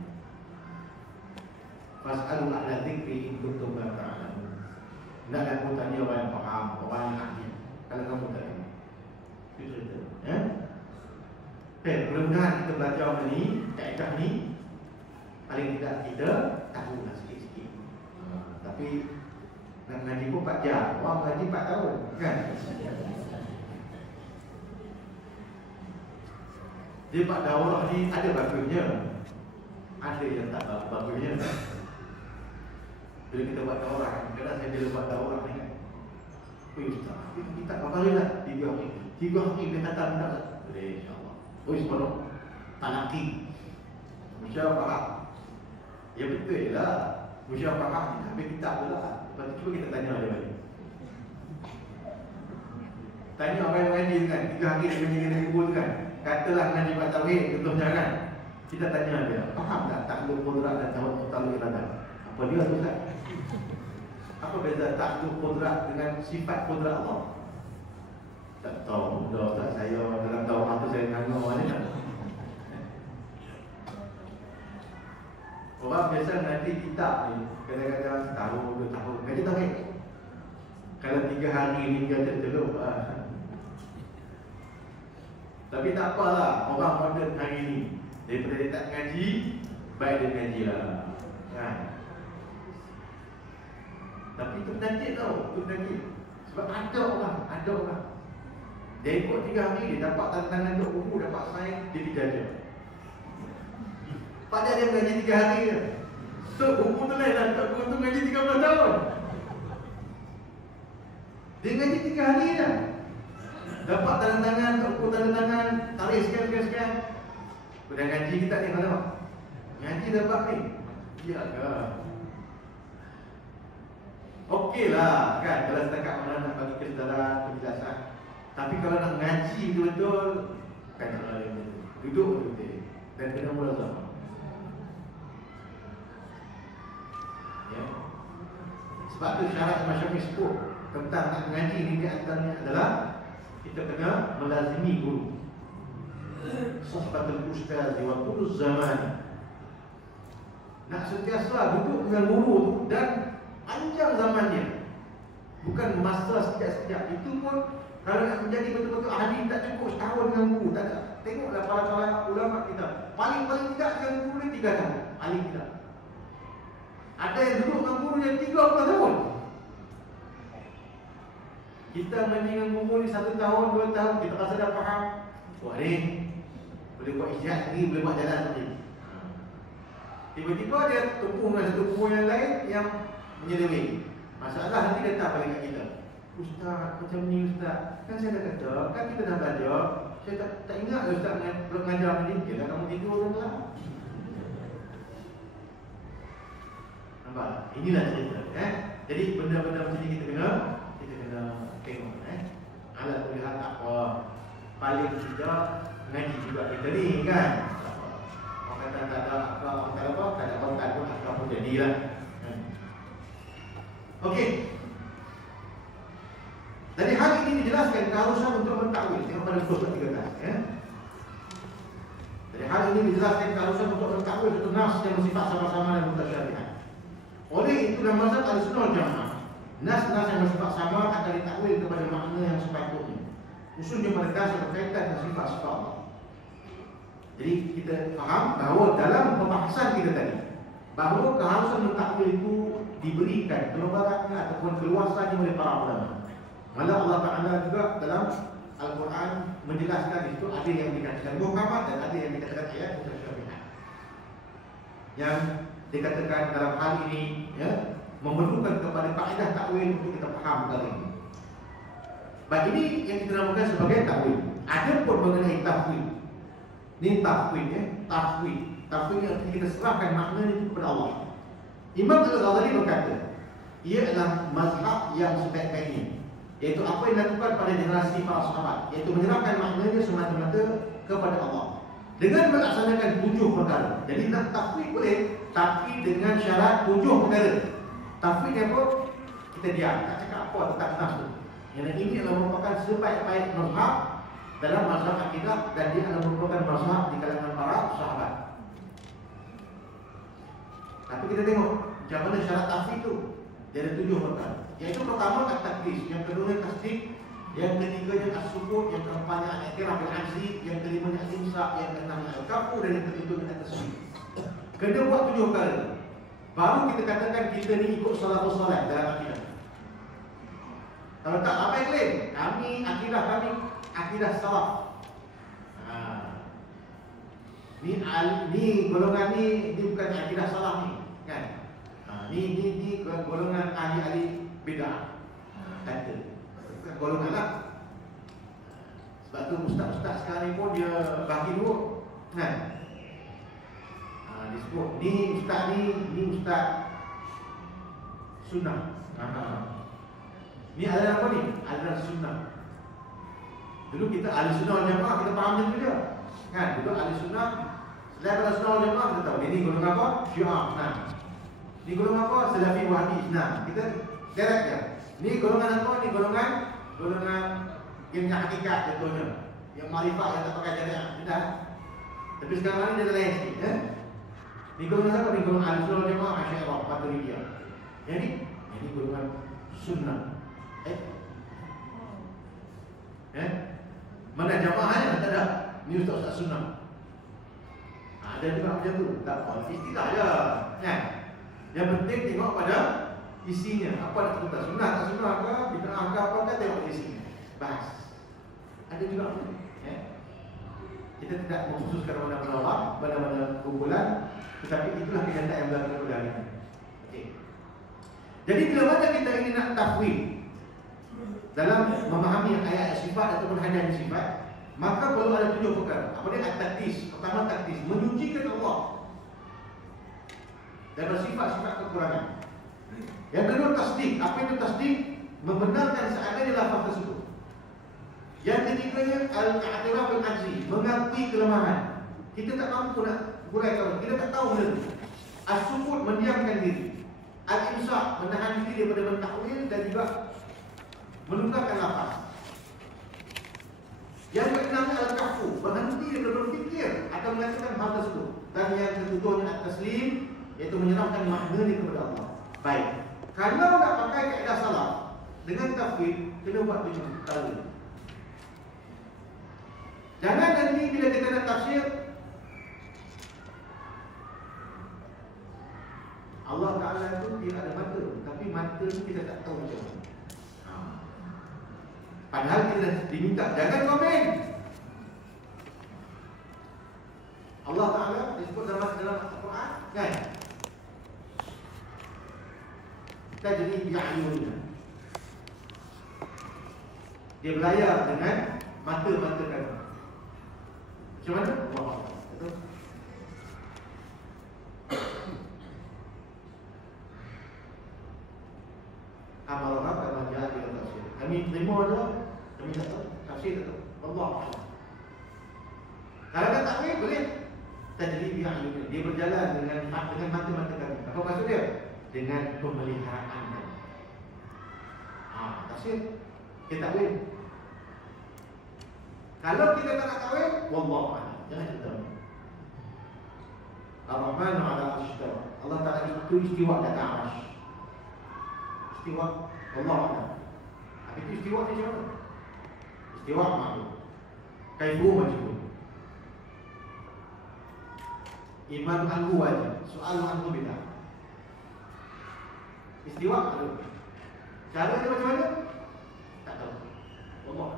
Fas'alu ahla dzikri in kuntum la ta'lamun. Nak aku tanya orang yang faham, orang yang ahli. Kalau kamu tak tahu. Itu cerita. Mudah-mudahan kita belajar ni, kaedah ni, paling tidak kita tahu lah sikit-sikit. Tapi nak ngaji pun 4 jam, orang ngaji 4 tahun, kan? Dia buat daurah ni ada bagusnya, ada yang tak bagusnya. Bila kita buat daurah, kadang saya bila buat daurah ni kan, ustaz, kita berapa hari lah? 3 hari. 3 hari dia kata tak? Boleh, insyaAllah. Sebelum tanaki musyawarah. Ya betul lah, musyawarah ni habis kitab tu lah. Lepas tu cuba kita tanya dia balik. Tanya orang yang ngaji kan, 3 hari dia menjadi kubur tu kan. Katalah ngaji Pak Tauhid contohnya kan. Kita tanya dia, faham tak takluk qudrat dan takluk iradah? Apa dia tu kan? Apa beza takluk qudrat dengan sifat qudrat Allah? Tak tahu, dah ustaz saya dalam daurah tu saya tanya orang ni kan. Orang biasa nanti kitab ni kadang-kadang setahun, 2 tahun ngaji Tauhid. Kalau 3 hari ni dia terteluk tapi tak apalah, orang modern hari ni daripada dia tak ngaji, baik dia ngaji lah kan? Tapi itu penyakit tau, itu penyakit. Sebab ada orang dia ikut 3 hari, dia dapat tantangan untuk buku, dapat sign, dia dijajah. Padahal dia ngaji 3 hari je. Tok buku tu lain lah, tok buku tu ngaji 13 tahun. Dia ngaji 3 hari je. Dapat tangan-tangan, tok tanda tangan, tarik sekian. Sudah ngaji kita ni mana? Ngaji dapat ni. Ya ke? Okeylah kan, kalau setakat mana nak bagi kesedaran, penjelasan. Tapi kalau nak ngaji betul-betul, kan cara lain betul. Duduk betul-betul dan kena mulazamah. Ya. Sebab tu syarat Imam Syafi'i sebut tentang nak ngaji ni di antaranya adalah kita kena melazimi guru. Suhbatul ustaz wa tuluz zaman. Nak sentiasa duduk dengan guru tu dan panjang zamannya. Bukan masa sekejap-sekejap. Itu pun kalau nak menjadi betul-betul ahli tak cukup setahun dengan guru, tak ada. Tengoklah para ulama kita. Paling-paling tidak dengan guru ni 3 tahun. Paling tidak. Ada yang duduk dengan guru yang 30 tahun. Kita dengan guru ni 1 tahun, 2 tahun, kita rasa dah faham. Wah ni boleh buat ijtihad sendiri, boleh buat jalan sendiri. Tiba-tiba dia tumpu dengan satu guru yang lain yang menyeleweng. Masalah nanti datang balik kat kita. Ustaz, macam ni ustaz. Kan saya dah kata, kan kita dah belajar. Saya tak ingat ustaz mengajar ni. Yalah kamu tidur tu lah. Nampak? Inilah cerita. Jadi benda-benda macam ni kita kena tengok. Alat melihat takwa. Paling tidak ngaji juga kita ni kan. Orang kata tak ada akal, orang kata apa? Tak ada kontak pun akal pun jadilah. Okey. Dari hal ini dijelaskan keharusan untuk mentakwil. Tengok pada surah 13 Dari hal ini dijelaskan keharusan untuk mentakwil satu nas yang bersifat sama-sama dan mutasyabihat. Oleh itu dalam mazhab Ahlussunnah wal Jamaah, nas-nas yang bersifat sama akan ditakwil kepada makna yang sepatutnya. Khususnya pada nas yang berkaitan dengan sifat-sifat Allah. Jadi kita faham bahawa dalam pembahasan kita tadi, bahawa keharusan mentakwil itu diberikan kelembarannya ataupun keluasannya oleh para ulama. Malah Allah Ta'ala juga dalam Al-Quran menjelaskan itu ada yang dikatakan muhkamat dan ada yang dikatakan ayat mutasyabihat. Yang dikatakan dalam hal ini memerlukan kepada kaedah takwil untuk kita faham perkara ini. Baik, ini yang kita namakan sebagai takwil. Ada pun mengenai tafwid. Ini tafwid tafwid. Tafwid yang kita serahkan maknanya itu kepada Allah. Imam Al-Ghazali berkata, ia adalah mazhab yang sebaik-baiknya, iaitu apa yang dilakukan pada generasi para sahabat, iaitu menyerahkan maknanya semata-mata kepada Allah dengan melaksanakan 7 perkara. Jadi nak tafwid boleh, tapi dengan syarat 7 perkara. Tafwid apa? Kita diam, tak cakap apa tentang nas tu. Yang ini adalah merupakan sebaik-baik mazhab dalam mazhab akidah, dan dia adalah merupakan mazhab di kalangan para sahabat. Tapi kita tengok macam mana syarat tafwid tu. Dia ada 7 perkara. Iaitu pertama at-taqdis, yang kedua tasdik, yang ketiganya as-sukut, yang keempatnya al-i'tiraf bil-'ajzi, yang kelimanya al-imsak, yang keenamnya al-kafu, dan yang ketujuhnya at-tasbih. Kena buat 7 perkara. Baru kita katakan kita ni ikut salafus salih dalam akidah. Kalau tak, apa yang lain? Kami akidah salaf. Ni golongan ni bukan akidah salaf ni, kan? Ni golongan ahli-ahli bid'ah. Kata bukan golongan lah. Sebab tu ustaz-ustaz sekarang ni pun dia bagi dua, kan? Disebut ni ustaz sunnah. Ni adalah apa ni? Adalah sunnah. Dulu kita ahli sunnah wal jamaah, kita faham macam tu je, kan? Dulu ahli sunnah, selain pada sunnah wal jamaah kita tahu ini golongan apa? Syiah. Nah, ni golongan apa? Salafi Wahabi. Nah, kita direct je. Ni golongan apa? Ni golongan yang hakikat contohnya, yang marifat yang tak pakai jariah. Tidak. Tapi sekarang ni dia lain sikit, Ni golongan apa? Ni golongan ahli sunnah wal jamaah, Asy'ariyah, Maturidiyah. Jadi ini golongan sunnah. Mana jamaahnya? Tak ada. Ni ustaz sunnah. Ada juga macam tu. Tak apa, istilah je, kan? Yang penting tengok pada isinya. Apa nak kita sunnah tak sunnah ke, bid'ah ke apa ke, tengok isinya. Bahas. Ada juga macam tu. Kita tidak mengkhususkan mana-mana kumpulan, tetapi itulah kenyataan yang berlaku pada hari ini. Okey. Jadi bila mana kita ingin nak tafwid dalam memahami ayat sifat ataupun hadis sifat, maka perlu ada 7 perkara. Apa dia? At-taqdis. Pertama taqdis, menyucikan Allah dari sifat-sifat kekurangan. Yang kedua tasdik. Apa itu tasdik? Membenarkan seadanya lafaz tersebut. Yang ketiganya al-i'tiraf bil-'ajzi, mengakui kelemahan. Kita tak mampu nak huraikan, kita tak tahu benda itu. As-sukut, mendiamkan diri. Al-imsak, menahan diri daripada mentakwil dan juga menunggalkan lafaz. Yang keenam al-kafu, berhenti daripada berfikir atau mengatakan hal tersebut. Dan yang ketujuhnya at-taslim, iaitu menyerahkan maknanya kepada Allah. Baik, kalau nak pakai kaedah salaf dengan tafwid, kena buat 7 perkara ini. Jangan nanti bila kita nak tafsir, Allah Ta'ala itu dia ada mata, tapi mata itu kita tak tahu macam mana. Padahal kita diminta jangan komen. Allah Ta'ala disebut dalam Al-Quran, kan? Tajri bi'ayunina. Dia berlayar dengan mata-mata kami. Macam mana? Allah. Betul? Amal-amal kami jahat dengan tafsir. Kami terima dia, kami tak tahu. Tafsir tak tahu. Allah. Kalau tak takwil, boleh. Tajri bi'ayunina. Dia berjalan dengan mata-mata kami. Apa maksud dia? Dengan pemeliharaan kami. Tafsir. Kita takwil. Kalau kita tak nak takwil, wallahu a'lam. Jangan kita tahu. Ar-Rahman 'ala al-'arsy istawa. Allah Ta'ala itu istiwa di atas 'arsy. Istiwa Allah ada. Tapi itu istiwa ni macam mana? Istiwa maklum. Kaifu majhul. Iman anhu wajib, soal anhu bidah. Istiwa maklum. Caranya macam mana? Tak tahu. Allah.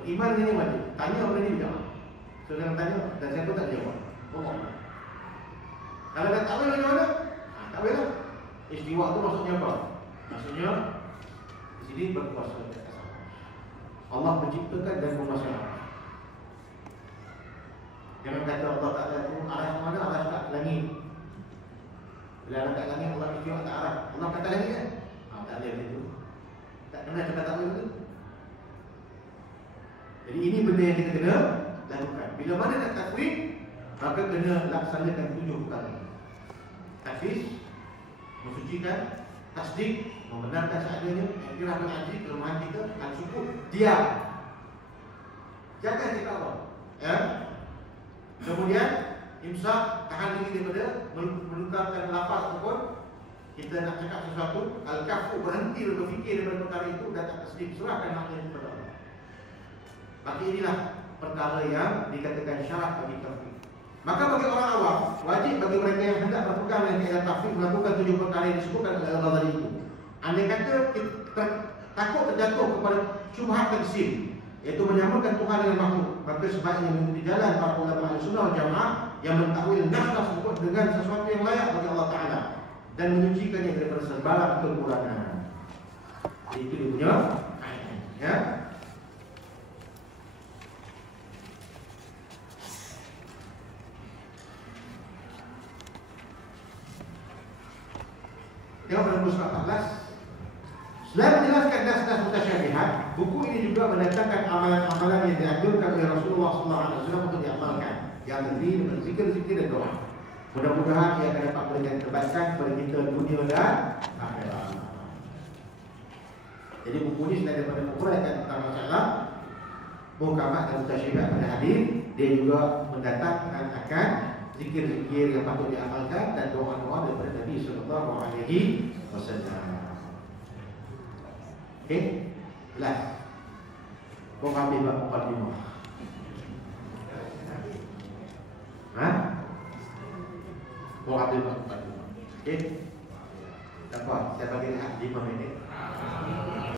Beriman ini wajib. Tanya orang ini bidah. Saudara tanya dan saya pun tak jawab. Allah. Kalau tak tahu macam mana? Tak boleh lah. Istiwa tu maksudnya apa? Maksudnya di sini berkuasa di atas Allah menciptakan dan menguasai. Jangan kata Allah Ta'ala itu arah ke mana? Arah tak langit. Bila arah kat langit, Allah istiwa tak arah. Allah kata langit kan? Tak boleh itu. Tak kena cakap tak boleh itu. Jadi ini benda yang kita kena lakukan. Bila mana nak takwid, maka kena laksanakan 7 perkara. Tafis, mensucikan, tasdik, membenarkan seadanya, iktiraf bil ajzi, kelemahan kita, al-syukur, diam. Jangan cakap apa. Ya. Kemudian imsak, tahan diri daripada menukarkan lafaz ataupun kita nak cakap sesuatu, al-kafu, berhenti berfikir daripada perkara itu dan tak tasdik, serahkan maknanya kepada Allah. Maka inilah perkara yang dikatakan syarat bagi tauhid. Maka bagi orang awam, wajib bagi mereka yang hendak berpegang dengan kaedah tauhid melakukan 7 perkara yang disebutkan oleh Allah tadi itu. Andai kata kita takut terjatuh kepada syubhat taksim, iaitu menyamakan Tuhan dengan makhluk, maka sebaiknya mengikuti jalan para ulama Ahlussunnah wal Jamaah yang mentakwil nas tersebut dengan sesuatu yang layak bagi Allah Taala dan menyucikannya daripada sebarang kekurangan. Itu dia punya ya. Tengok pada muka 14. Selain menjelaskan nas-nas mutasyabihat, buku ini juga mendatangkan amalan-amalan yang dianjurkan oleh Rasulullah SAW untuk diamalkan, yang terdiri dari zikir-zikir dan doa. Mudah-mudahan ia akan dapat memberikan kebaikan kepada kita dunia dan akhirat. Jadi buku ini selain daripada menguraikan tentang masalah muhkamat dan mutasyabihat pada hadis, dia juga mendatangkan akan zikir-zikir yang patut diamalkan dan doa-doa daripada Nabi SAW. Okey, jelas. Kau ambil bab 45. Kau ambil bab 45. Okey. Dapat saya bagi rehat 5 minit.